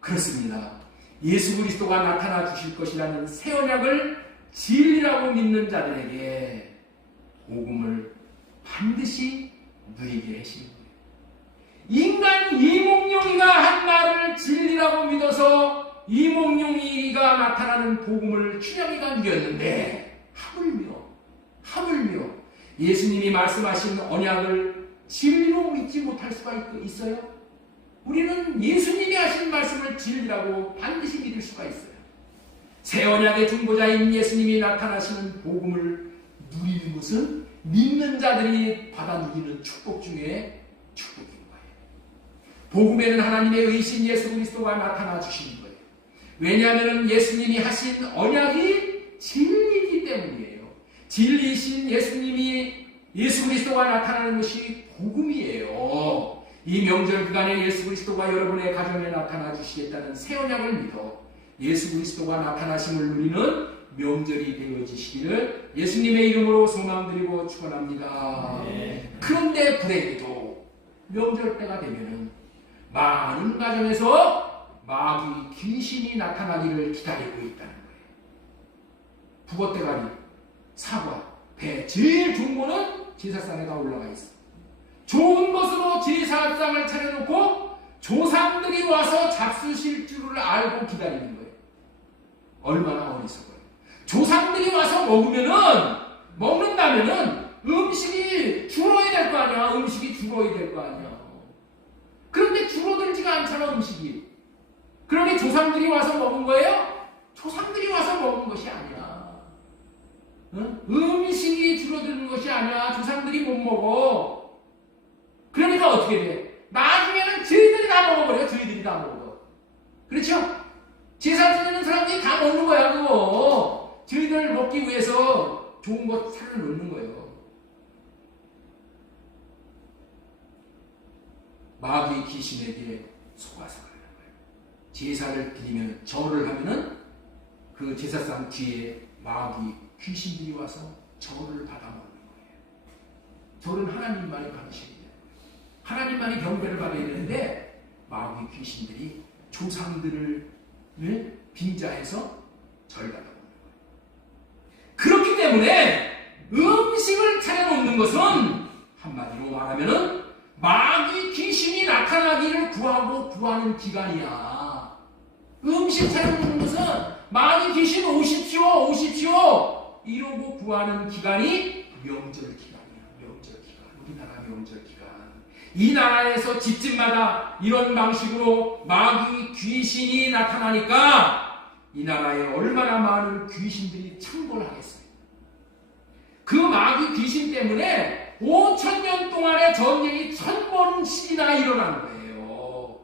그렇습니다. 예수 그리스도가 나타나 주실 것이라는 새 언약을 진리라고 믿는 자들에게 복음을 반드시 누리게 하시는 거예요. 인간 이몽룡이가 한 말을 진리라고 믿어서 이몽룡이가 나타나는 복음을 춘향이가 누렸는데 하물며 예수님이 말씀하신 언약을 진리로 믿지 못할 수가 있어요? 우리는 예수님이 하신 말씀을 진리라고 반드시 믿을 수가 있어요. 새 언약의 중보자인 예수님이 나타나시는 복음을 누리는 것은 믿는 자들이 받아 누리는 축복 중에 축복인 거예요. 복음에는 하나님의 의신 예수 그리스도가 나타나 주시는 거예요. 왜냐하면 예수님이 하신 언약이 진리이기 때문이에요. 진리이신 예수 그리스도가 나타나는 것이 복음이에요. 이 명절 기간에 예수 그리스도가 여러분의 가정에 나타나 주시겠다는 새 언약을 믿어 예수 그리스도가 나타나심을 누리는 명절이 되어지시기를 예수님의 이름으로 소망드리고 축원합니다. 네. 그런데 불행히도 명절 때가 되면은 많은 가정에서 마귀 귀신이 나타나기를 기다리고 있다는 거예요. 북어대가리, 사과, 배, 제일 좋은 거는 제사상에다 올라가 있어. 좋은 것으로 제사상을 차려놓고 조상들이 와서 잡수실 줄을 알고 기다리는 거예요. 얼마나 어리석어요. 조상들이 와서 먹는다면은 음식이 줄어야 될 거 아니야. 음식이 줄어야 될 거 아니야. 그런데 줄어들지가 않잖아, 음식이. 그러니 조상들이 와서 먹은 거예요? 조상들이 와서 먹은 것이 아니야. 응? 음식이 줄어드는 것이 아니야. 조상들이 못 먹어. 그러니까 어떻게 돼? 나중에는 저희들이 다 먹어버려. 저희들이 다 먹어. 그렇죠? 제사 지내는 사람들이 다 먹는 거야, 그거. 저희들 먹기 위해서 좋은 것 살을 놓는 거예요. 마귀 귀신에게 속아서 그러는 거예요. 제사를 드리면, 절을 하면은 그 제사상 뒤에 마귀 귀신들이 와서 절을 받아먹는 거예요. 절은 하나님만이 받으셔야 돼요. 하나님만이 경배를 받아야 되는데 마귀 귀신들이 조상들을 빙자해서 절 받아먹는 거예요. 때문에 음식을 차려놓는 것은 한마디로 말하면은 마귀 귀신이 나타나기를 구하는 기간이야. 음식 차려놓는 것은 마귀 귀신 오십시오 오십시오 이러고 구하는 기간이 명절 기간이야. 명절 기간. 우리나라 명절 기간. 이 나라에서 집집마다 이런 방식으로 마귀 귀신이 나타나니까 이 나라에 얼마나 많은 귀신들이 창궐하겠어요. 그 마귀 귀신 때문에 5,000년 동안의 전쟁이 1,000번씩이나 일어난 거예요.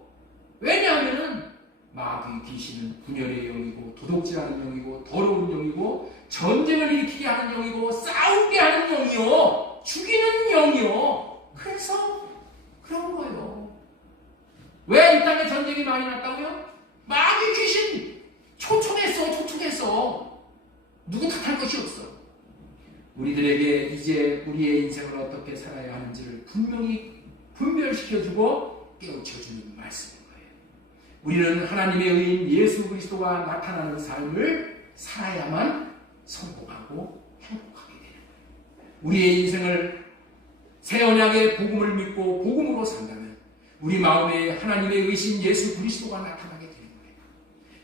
왜냐하면 마귀 귀신은 분열의 영이고 도둑질하는 영이고 더러운 영이고 전쟁을 일으키게 하는 영이고 싸우게 하는 영이요 죽이는 영이요. 그래서 그런 거예요. 왜 이 땅에 전쟁이 많이 났다고요? 마귀 귀신 초청했어. 누구 탓할 것이 없어. 우리들에게 이제 우리의 인생을 어떻게 살아야 하는지를 분명히 분별시켜주고 깨우쳐주는 말씀인 거예요. 우리는 하나님의 의인 예수 그리스도가 나타나는 삶을 살아야만 성공하고 행복하게 되는 거예요. 우리의 인생을 새 언약의 복음을 믿고 복음으로 산다면 우리 마음에 하나님의 의신 예수 그리스도가 나타나게 되는 거예요.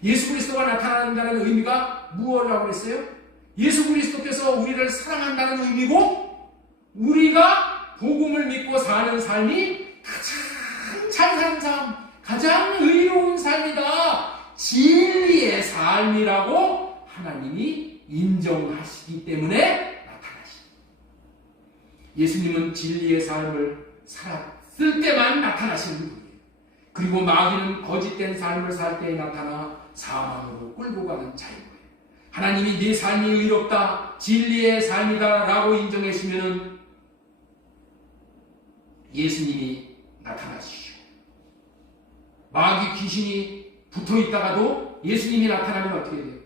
예수 그리스도가 나타난다는 의미가 무엇이라고 했어요? 예수 그리스도께서 우리를 사랑한다는 의미고 우리가 복음을 믿고 사는 삶이 가장 잘 사는 삶, 가장 의로운 삶이다. 진리의 삶이라고 하나님이 인정하시기 때문에 예수님은 진리의 삶을 살았을 때만 나타나시는 분이에요. 그리고 마귀는 거짓된 삶을 살 때에 나타나 사망으로 끌고 가는 자인 거예요. 하나님이 네 삶이 의롭다, 진리의 삶이다 라고 인정하시면 예수님이 나타나시죠. 마귀 귀신이 붙어있다가도 예수님이 나타나면 어떻게 돼요?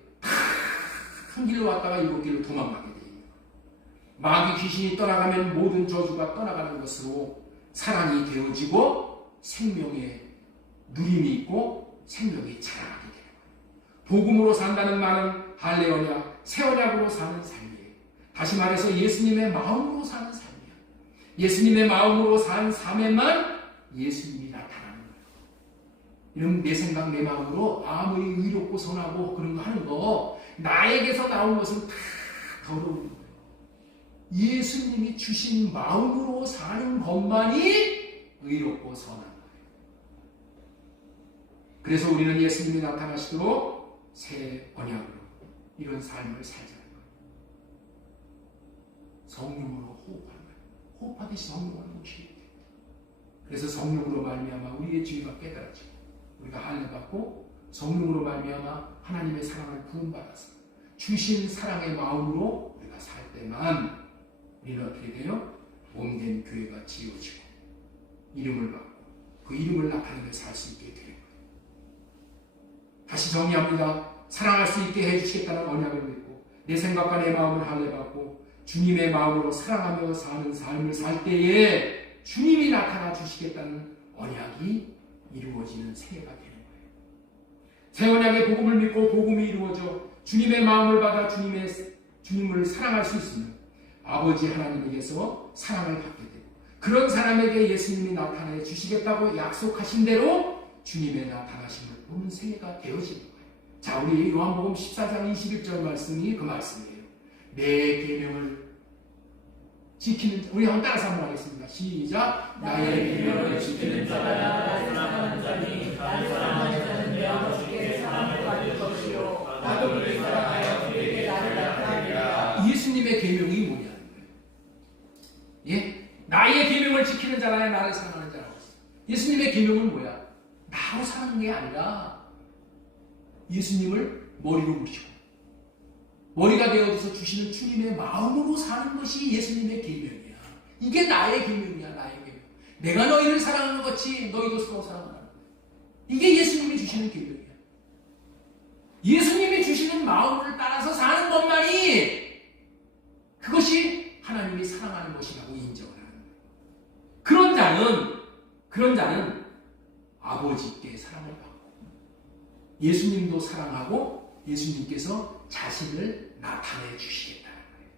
한 길로 왔다가 7길로 도망가게 돼요. 마귀 귀신이 떠나가면 모든 저주가 떠나가는 것으로 사랑이 되어지고 생명의 누림이 있고 생명이 자라나게 돼요. 복음으로 산다는 말은 할례 언약, 새 언약으로 사는 삶이에요. 다시 말해서 예수님의 마음으로 사는 삶이에요. 예수님의 마음으로 사는 삶에만 예수님이 나타나는 거예요. 이런 내 생각, 내 마음으로 아무리 의롭고 선하고 그런 거 하는 거 나에게서 나온 것은 다 더러운 거예요. 예수님이 주신 마음으로 사는 것만이 의롭고 선한 거예요. 그래서 우리는 예수님이 나타나시도록 새 언약으로 이런 삶을 살자는 거예요. 성령으로 호흡하는 거예요. 호흡하듯이 성령하는 것이. 그래서 성령으로 말미암아 우리의 죄가 깨달아지고 우리가 할례 받고 성령으로 말미암아 하나님의 사랑을 부음받아서 주신 사랑의 마음으로 우리가 살 때만 우리는 어떻게 돼요? 몸된 교회가 지어지고 이름을 받고 그 이름을 나타내며 살 수 있게 되는 거예요. 다시 정리합니다. 사랑할 수 있게 해주시겠다는 언약을 믿고 내 생각과 내 마음을 할례받고 주님의 마음으로 사랑하며 사는 삶을 살 때에 주님이 나타나 주시겠다는 언약이 이루어지는 새해가 되는 거예요. 새 언약의 복음을 믿고 복음이 이루어져 주님의 마음을 받아 주님을 사랑할 수 있으면 아버지 하나님에게서 사랑을 받게 되고 그런 사람에게 예수님이 나타내 주시겠다고 약속하신 대로 주님의 나타나심을 보는 새해가 되어지는 거예요. 자, 우리 요한복음 14장 21절 말씀이 그 말씀이에요. 내 계명을 지키는, 우리 한번 따라서 한번 하겠습니다. 시작. 나의 계명을 지키는 자라야 나를 사랑하는 자니 나를 사랑하는 자는 내 아버지께 사랑을 받을 것이요 나도 그를 사랑하여 그에게 나를 나타내리라. 예수님의 계명이 뭐냐는 거예요. 예? 나의 계명을 지키는 자라야 나를 사랑하는 자라고 했어요. 예수님의 계명은 뭐야? 나로 사는 게 아니라 예수님을 머리로 모시고 머리가 되어서 주시는 주님의 마음으로 사는 것이 예수님의 계명이야. 이게 나의 계명이야. 나의 계명. 내가 너희를 사랑하는 것 같이 너희도 서로 사랑하는 거야. 이게 예수님이 주시는 계명이야. 예수님이 주시는 마음을 따라서 사는 것만이 그것이 하나님이 사랑하는 것이라고 인정을 하는 거예요. 그런 자는 아버지께 사랑을 받고 예수님도 사랑하고 예수님께서 자신을 나타내 주시겠다는 거예요.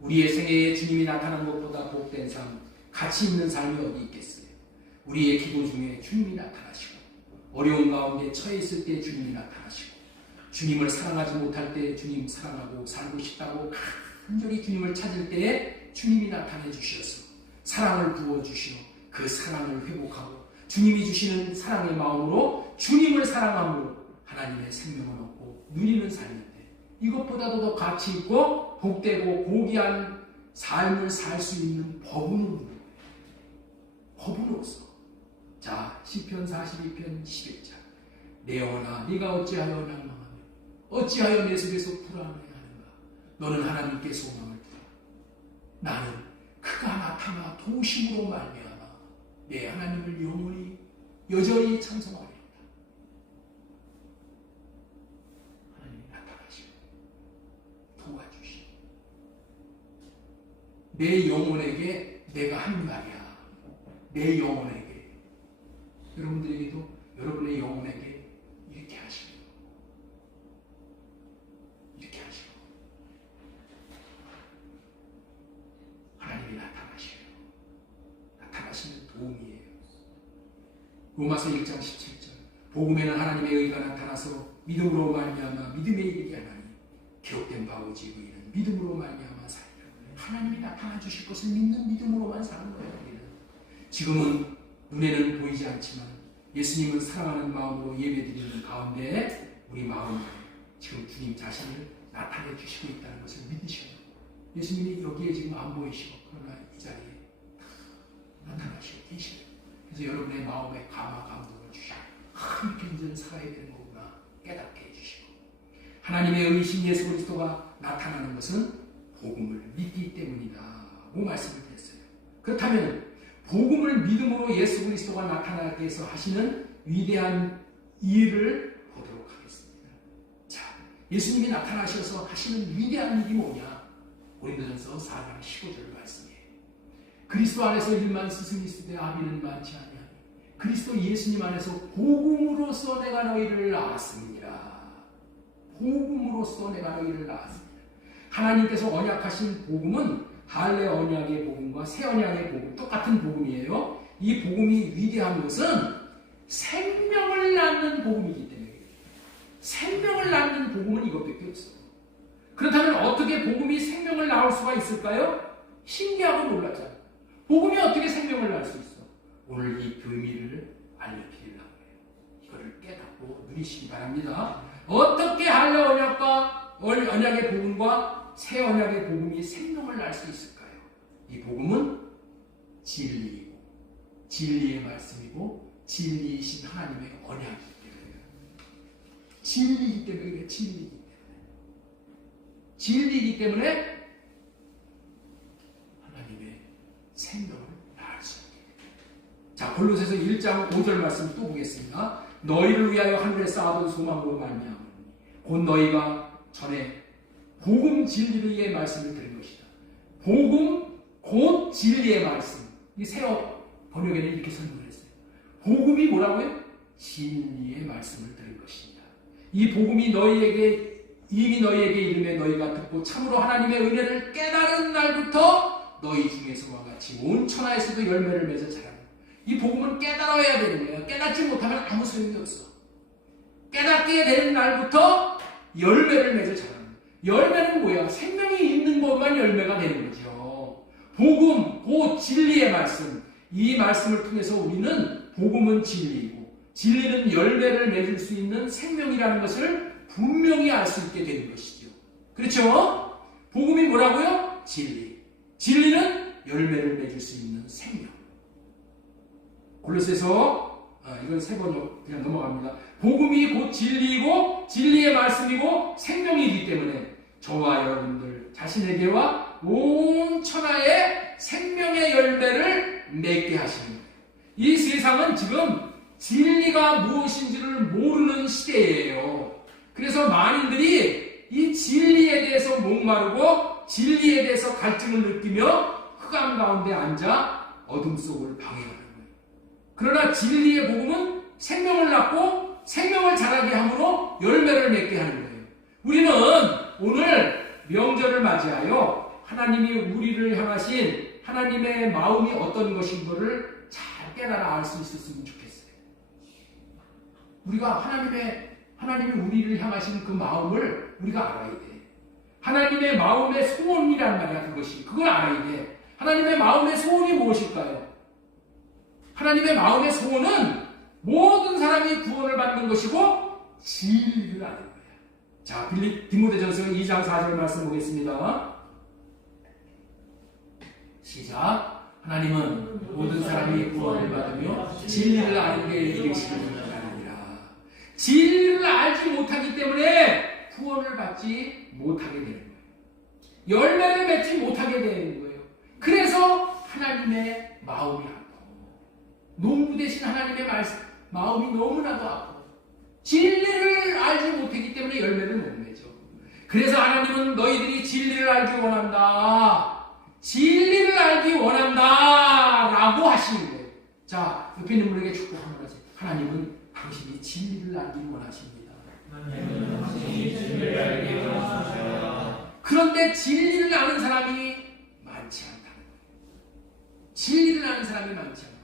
우리의 생애에 주님이 나타난 것보다 복된 삶, 가치 있는 삶이 어디 있겠어요? 우리의 기도 중에 주님이 나타나시고, 어려운 가운데 처해 있을 때 주님이 나타나시고, 주님을 사랑하지 못할 때 주님 사랑하고 살고 싶다고 간절히 주님을 찾을 때에 주님이 나타내 주셔서 사랑을 부어주시어 그 사랑을 회복하고 주님이 주시는 사랑의 마음으로 주님을 사랑함으로 하나님의 생명을 얻고 누리는 삶인데, 이것보다도 더 가치 있고 복되고 고귀한 삶을 살 수 있는 법은 없는 거예요. 법은 없어. 자, 시편 42편 11절. 내 영혼아, 네가 어찌하여 낭망하며 어찌하여 내 속에서 불안해하는가? 너는 하나님께 소망을 두라. 나는 그가 나타나 도심으로 말미암아 내 하나님을 영원히 여전히 찬송하리로다. 하나님이 나타나시고 도와주시고 내 영혼에게 내가 한 말이야. 내 영혼에게, 여러분들에게도 여러분의 영혼에게 이렇게 하시고 이렇게 하시고 하나님이 나타나셔요. 나타나시는 도움이에요. 로마서 1장 17절. 복음에는 하나님의 의가 나타나서 믿음으로 말미암아 믿음에 이르게 하나니 기록된 바 오직 의는 믿음으로 말미암아 살리라. 하나님이 나타나 주실 것을 믿는 믿음으로만 사는 거예요. 우리는 지금은 눈에는 보이지 않지만 예수님을 사랑하는 마음으로 예배드리는 가운데 우리 마음에 지금 주님 자신을 나타내 주시고 있다는 것을 믿으셔요. 예수님이 여기에 지금 안 보이시고 그러나 이 자리에 나타나시고 계시요. 그래서 여러분의 마음에 감동을 주시고 이렇게 이제는 살아야 되는 거구나 깨닫게 해주시고, 하나님의 의신 예수 그리스도가 나타나는 것은 복음을 믿기 때문이다고 말씀을 드렸어요. 그렇다면 복음을 믿음으로 예수 그리스도가 나타나게 해서 하시는 위대한 일을 보도록 하겠습니다. 자, 예수님이 나타나셔서 하시는 위대한 일이 뭐냐? 고린도전서 4장 15절 말씀이에요. 그리스도 안에서 일만 스승이 있으되 아비는 많지 아니하니 그리스도 예수님 안에서 복음으로써 내가 너희를 낳았습니다. 복음으로써 내가 너희를 낳았습니다. 하나님께서 언약하신 복음은 할례 언약의 복음과 새 언약의 복음, 똑같은 복음이에요. 이 복음이 위대한 것은 생명을 낳는 복음이기 때문에, 생명을 낳는 복음은 이것밖에 없어. 그렇다면 어떻게 복음이 생명을 낳을 수가 있을까요? 신기하고 놀랍잖아요. 복음이 어떻게 생명을 낳을 수 있어? 오늘 이 교미를 알려드리려고 해요. 이거를 깨닫고 누리시기 바랍니다. 어떻게 할례 언약과 언약의 복음과 새 언약의 복음이 생명을 낳을 수 있을까요? 이 복음은 진리이고 진리의 말씀이고 진리이신 하나님의 언약이기 때문에, 진리이기 때문에 그래. 진리이기 때문에 하나님의 생명을 낳을 수 있게 됩니다. 자, 골로새서 1장 5절 말씀 또 보겠습니다. 너희를 위하여 하늘에 쌓아둔 소망으로 말미암으니 곧 너희가 전에 복음 진리의 말씀을 들은 것이다. 복음 곧 진리의 말씀. 이 새 번역에는 이렇게 설명을 했어요. 복음이 뭐라고요? 진리의 말씀을 들은 것입니다. 이 복음이 이미 너희에게 이름에 너희가 듣고 참으로 하나님의 은혜를 깨달은 날부터 너희 중에서와 같이 온 천하에서도 열매를 맺어 자라는, 이 복음은 깨달아야 되는 거예요. 깨닫지 못하면 아무 소용이 없어. 깨닫게 되는 날부터 열매를 맺어 자라는. 열매는 뭐야? 생명이 있는 것만 열매가 되는 거죠. 복음, 곧 진리의 말씀. 이 말씀을 통해서 우리는 복음은 진리이고 진리는 열매를 맺을 수 있는 생명이라는 것을 분명히 알 수 있게 되는 것이죠. 그렇죠? 복음이 뭐라고요? 진리. 진리는 열매를 맺을 수 있는 생명. 골로새서 이건 세 번 그냥 넘어갑니다. 복음이 곧 진리이고 진리의 말씀이고 생명이기 때문에 저와 여러분들 자신에게와 온 천하에 생명의 열매를 맺게 하시는 거예요. 이 세상은 지금 진리가 무엇인지를 모르는 시대예요. 그래서 많은들이 이 진리에 대해서 목마르고 진리에 대해서 갈증을 느끼며 흑암 가운데 앉아 어둠 속을 방해하는 거예요. 그러나 진리의 복음은 생명을 낳고 생명을 자라게 함으로 열매를 맺게 하는 거예요. 우리는 오늘 명절을 맞이하여 하나님이 우리를 향하신 하나님의 마음이 어떤 것인 것을 잘 깨달아 알 수 있었으면 좋겠어요. 우리가 하나님이 우리를 향하신 그 마음을 우리가 알아야 돼. 하나님의 마음의 소원이란 말이야, 그것이. 그걸 알아야 돼. 하나님의 마음의 소원이 무엇일까요? 하나님의 마음의 소원은 모든 사람이 구원을 받는 것이고 진리를 아는 거야. 자, 디모데전서 2장 4절 말씀 보겠습니다. 시작. 하나님은 모든 사람이 구원을 받으며 진리를 아는 데 이르시기를 원하느니라. 진리를 알지 못하기 때문에 구원을 받지 못하게 되는 거예요. 열매를 맺지 못하게 되는 거예요. 그래서 하나님의 마음이 아프고, 농부 대신 하나님의 마음이 너무나도 아프고, 진리를 알지 못하기 때문에 열매를 못 맺죠. 그래서 하나님은 너희들이 진리를 알기 원한다. 진리를 알기 원한다. 라고 하시는 거예요. 자, 옆에 있는 분에게 축복 한번 하세요. 하나님은 당신이 진리를 알기 원하십니다. 그런데 진리를 아는 사람이 많지 않다는 거예요. 진리를 아는 사람이 많지 않아요.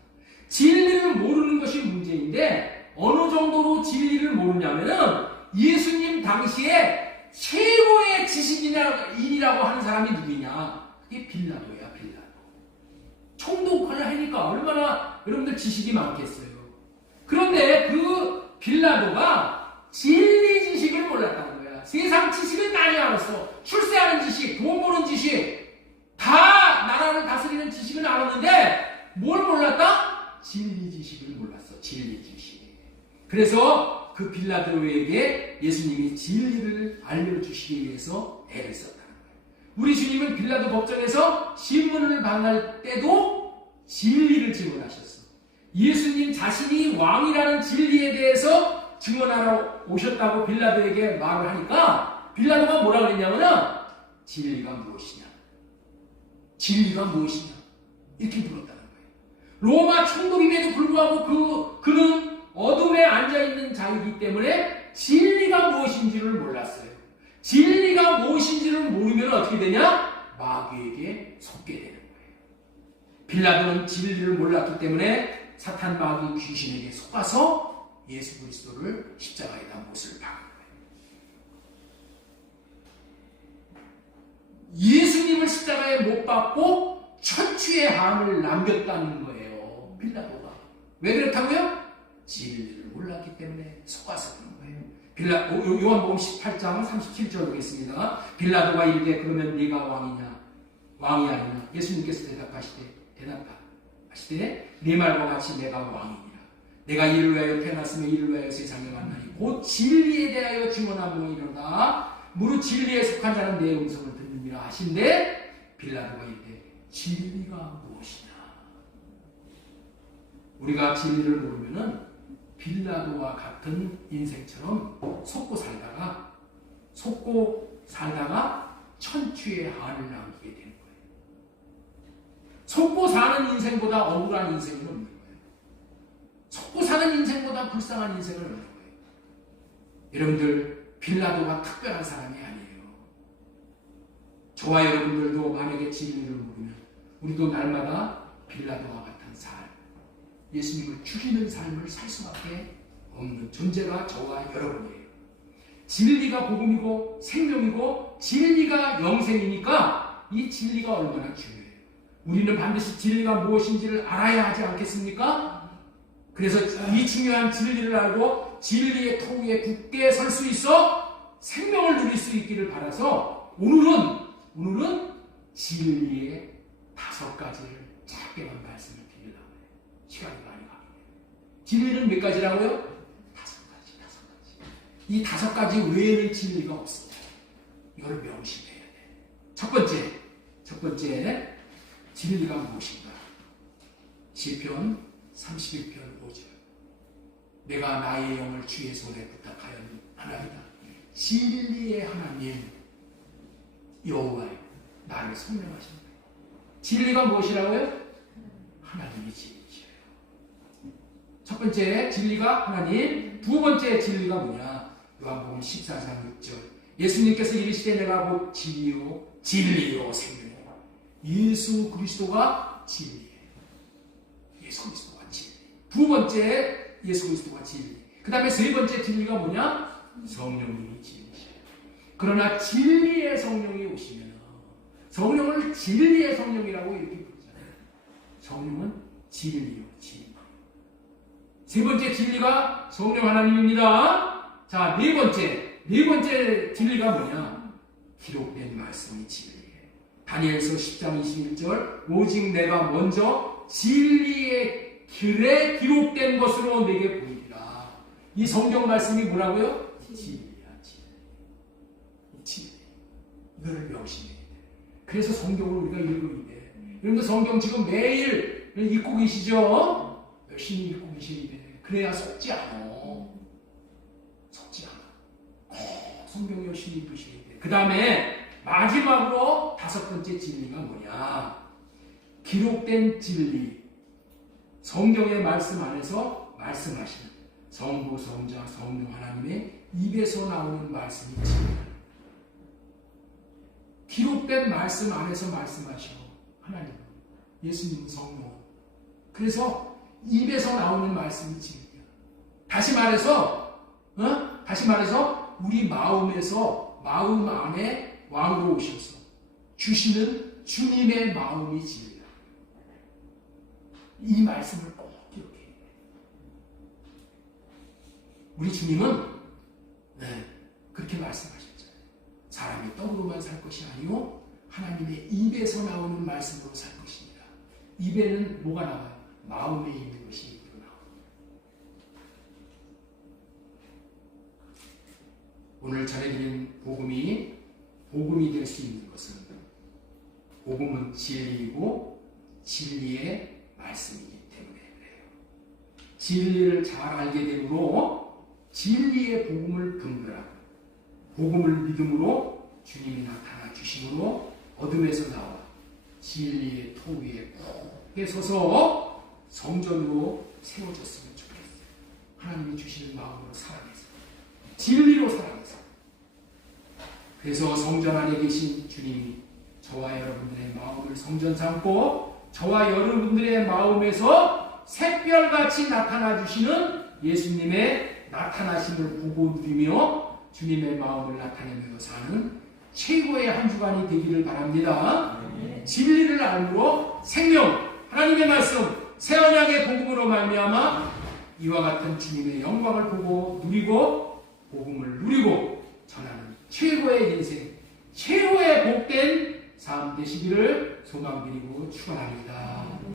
진리를 모르는 것이 문제인데 어느 정도로 진리를 모르냐면은 예수님 당시에 최고의 지식인이라고 하는 사람이 누구냐? 그게 빌라도야, 빌라도. 총독을 하니까 얼마나 여러분들 지식이 많겠어요. 그런데 그 빌라도가 진리 지식을 몰랐다는 거야. 세상 지식을 많이 알았어. 출세하는 지식, 돈 버는 지식, 다 나라를 다스리는 지식은 알았는데 뭘 몰랐다? 진리 지식을 몰랐어. 진리 지식. 그래서 그 빌라도에게 예수님이 진리를 알려주시기 위해서 애를 썼다는 거예요. 우리 주님은 빌라도 법정에서 신문을 받을 때도 진리를 증언하셨어. 예수님 자신이 왕이라는 진리에 대해서 증언하러 오셨다고 빌라도에게 말을 하니까 빌라도가 뭐라 그랬냐면은 진리가 무엇이냐? 진리가 무엇이냐? 이렇게 물었다는 거예요. 로마 총독임에도 불구하고 그는 어둠에 앉아있는 자이기 때문에 진리가 무엇인지를 몰랐어요. 진리가 무엇인지를 모르면 어떻게 되냐? 마귀에게 속게 되는 거예요. 빌라도는 진리를 몰랐기 때문에 사탄 마귀 귀신에게 속아서 예수 그리스도를 십자가에다 못을 박은 거예요. 예수님을 십자가에 못 박고 천추의 한을 남겼다는 거예요. 빌라도가. 왜 그렇다고요? 진리를 몰랐기 때문에 속아서 그런 거예요. 요한복음 18장 37절 보겠습니다. 빌라도가 이르되 그러면 네가 왕이 아니냐? 예수님께서 대답하시되 네 말과 같이 내가 왕이니라. 내가 이를 위하여 태어났으며 이를 위하여 세상에 왔나니 곧 진리에 대하여 증언하노니로다. 무릇 진리에 속한 자는 내 음성을 듣느니라 하신데 빌라도가 이르되 진리가 무엇이냐? 우리가 진리를 모르면은 빌라도와 같은 인생처럼 속고 살다가 천추의 한을 남기게 되는 거예요. 속고 사는 인생보다 억울한 인생은 없는 거예요. 속고 사는 인생보다 불쌍한 인생은 없는 거예요. 여러분들 빌라도가 특별한 사람이 아니에요. 저와 여러분들도 만약에 진리를 모르면 우리도 날마다 빌라도와 같은 삶, 예수님을 죽이는 삶을 살 수밖에 없는 존재가 저와 여러분이에요. 진리가 복음이고 생명이고 진리가 영생이니까 이 진리가 얼마나 중요해요. 우리는 반드시 진리가 무엇인지를 알아야 하지 않겠습니까? 그래서 이 중요한 진리를 알고 진리의 터 위에 굳게 설 수 있어 생명을 누릴 수 있기를 바라서 오늘은 진리의 5가지를 짧게만 말씀을 드리려고 해요. 시간이 많이 가겠네요. 진리는 몇 가지라고요? 5가지. 이 5가지 외에는 진리가 없습니다. 이걸 명심해야 돼. 첫 번째 진리가 무엇인가? 시편 31편 5절. 내가 나의 영을 주의 손에 부탁하였나이다. 진리의 하나님 여호와여 나를 성령하신 거예요. 진리가 무엇이라고요? 하나님이 진리시래요. 첫 번째 진리가 하나님, 두 번째 진리가 뭐냐? 요한복음 14장 6절. 예수님께서 이르시되 내가 곧 진리요 진리요 생명이요. 예수 그리스도가 진리예요. 예수 그리스도가 진리. 두 번째 예수 그리스도가 진리. 그 다음에 세 번째 진리가 뭐냐? 성령님이 진리시에요. 그러나 진리의 성령이 오시면 성령을 진리의 성령이라고 이렇게 부르잖아요. 성령은 진리요 진리. 세 번째 진리가 성령 하나님입니다. 자, 네 번째 진리가 뭐냐? 기록된 말씀이 진리예요. 다니엘서 10장 21절 오직 내가 먼저 진리의 글에 기록된 것으로 내게 보이리라. 이 성경 말씀이 뭐라고요? 진리야, 진리. 진리. 이거를 명심해야 돼. 그래서 성경을 우리가 읽어야 돼. 여러분들 성경 지금 매일 읽고 계시죠? 열심히 읽고 계셔야 돼. 그래야 속지 않아. 속지 않아. 성경 열심히 읽으셔야 돼. 그 다음에 마지막으로 다섯 번째 진리가 뭐냐? 기록된 진리. 성경의 말씀 안에서 말씀하시는 성부, 성자, 성령 하나님의 입에서 나오는 말씀이 진리다. 기록된 말씀 안에서 말씀하시고 하나님, 예수님은 성령. 그래서 입에서 나오는 말씀이 진리야. 다시 말해서 우리 마음에서 마음 안에 왕으로 오셔서 주시는 주님의 마음이 진리야. 이 말씀을 꼭 기억해. 우리 주님은 그렇게 말씀하셨잖아요. 사람이 떡으로만 살 것이 아니고 하나님의 입에서 나오는 말씀으로 살 것입니다. 입에는 뭐가 나와요? 마음에 있는 것이 입으로 나옵니다. 오늘 전해드린 복음이 될 수 있는 것은 복음은 진리이고 진리의 말씀이기 때문에 그래요. 진리를 잘 알게 되므로 진리의 복음을 분별하고 복음을 믿음으로 주님이 나타나 주심으로 어둠에서 나와 진리의 터 위에 굳게 서서 성전으로 세워졌으면 좋겠어요. 하나님이 주시는 마음으로 살아내서 진리로 살아내서. 그래서 성전 안에 계신 주님이 저와 여러분들의 마음을 성전 삼고 저와 여러분들의 마음에서 샛별같이 나타나 주시는 예수님의 나타나심을 보고 누리며 주님의 마음을 나타내며 사는 최고의 한 주간이 되기를 바랍니다. 진리를 알므로 생명, 하나님의 말씀, 새 언약의 복음으로 말미암아 이와 같은 주님의 영광을 보고 누리고 복음을 누리고 전하는 최고의 인생, 최고의 복된 삶 되시기를 소망드리고 축원합니다.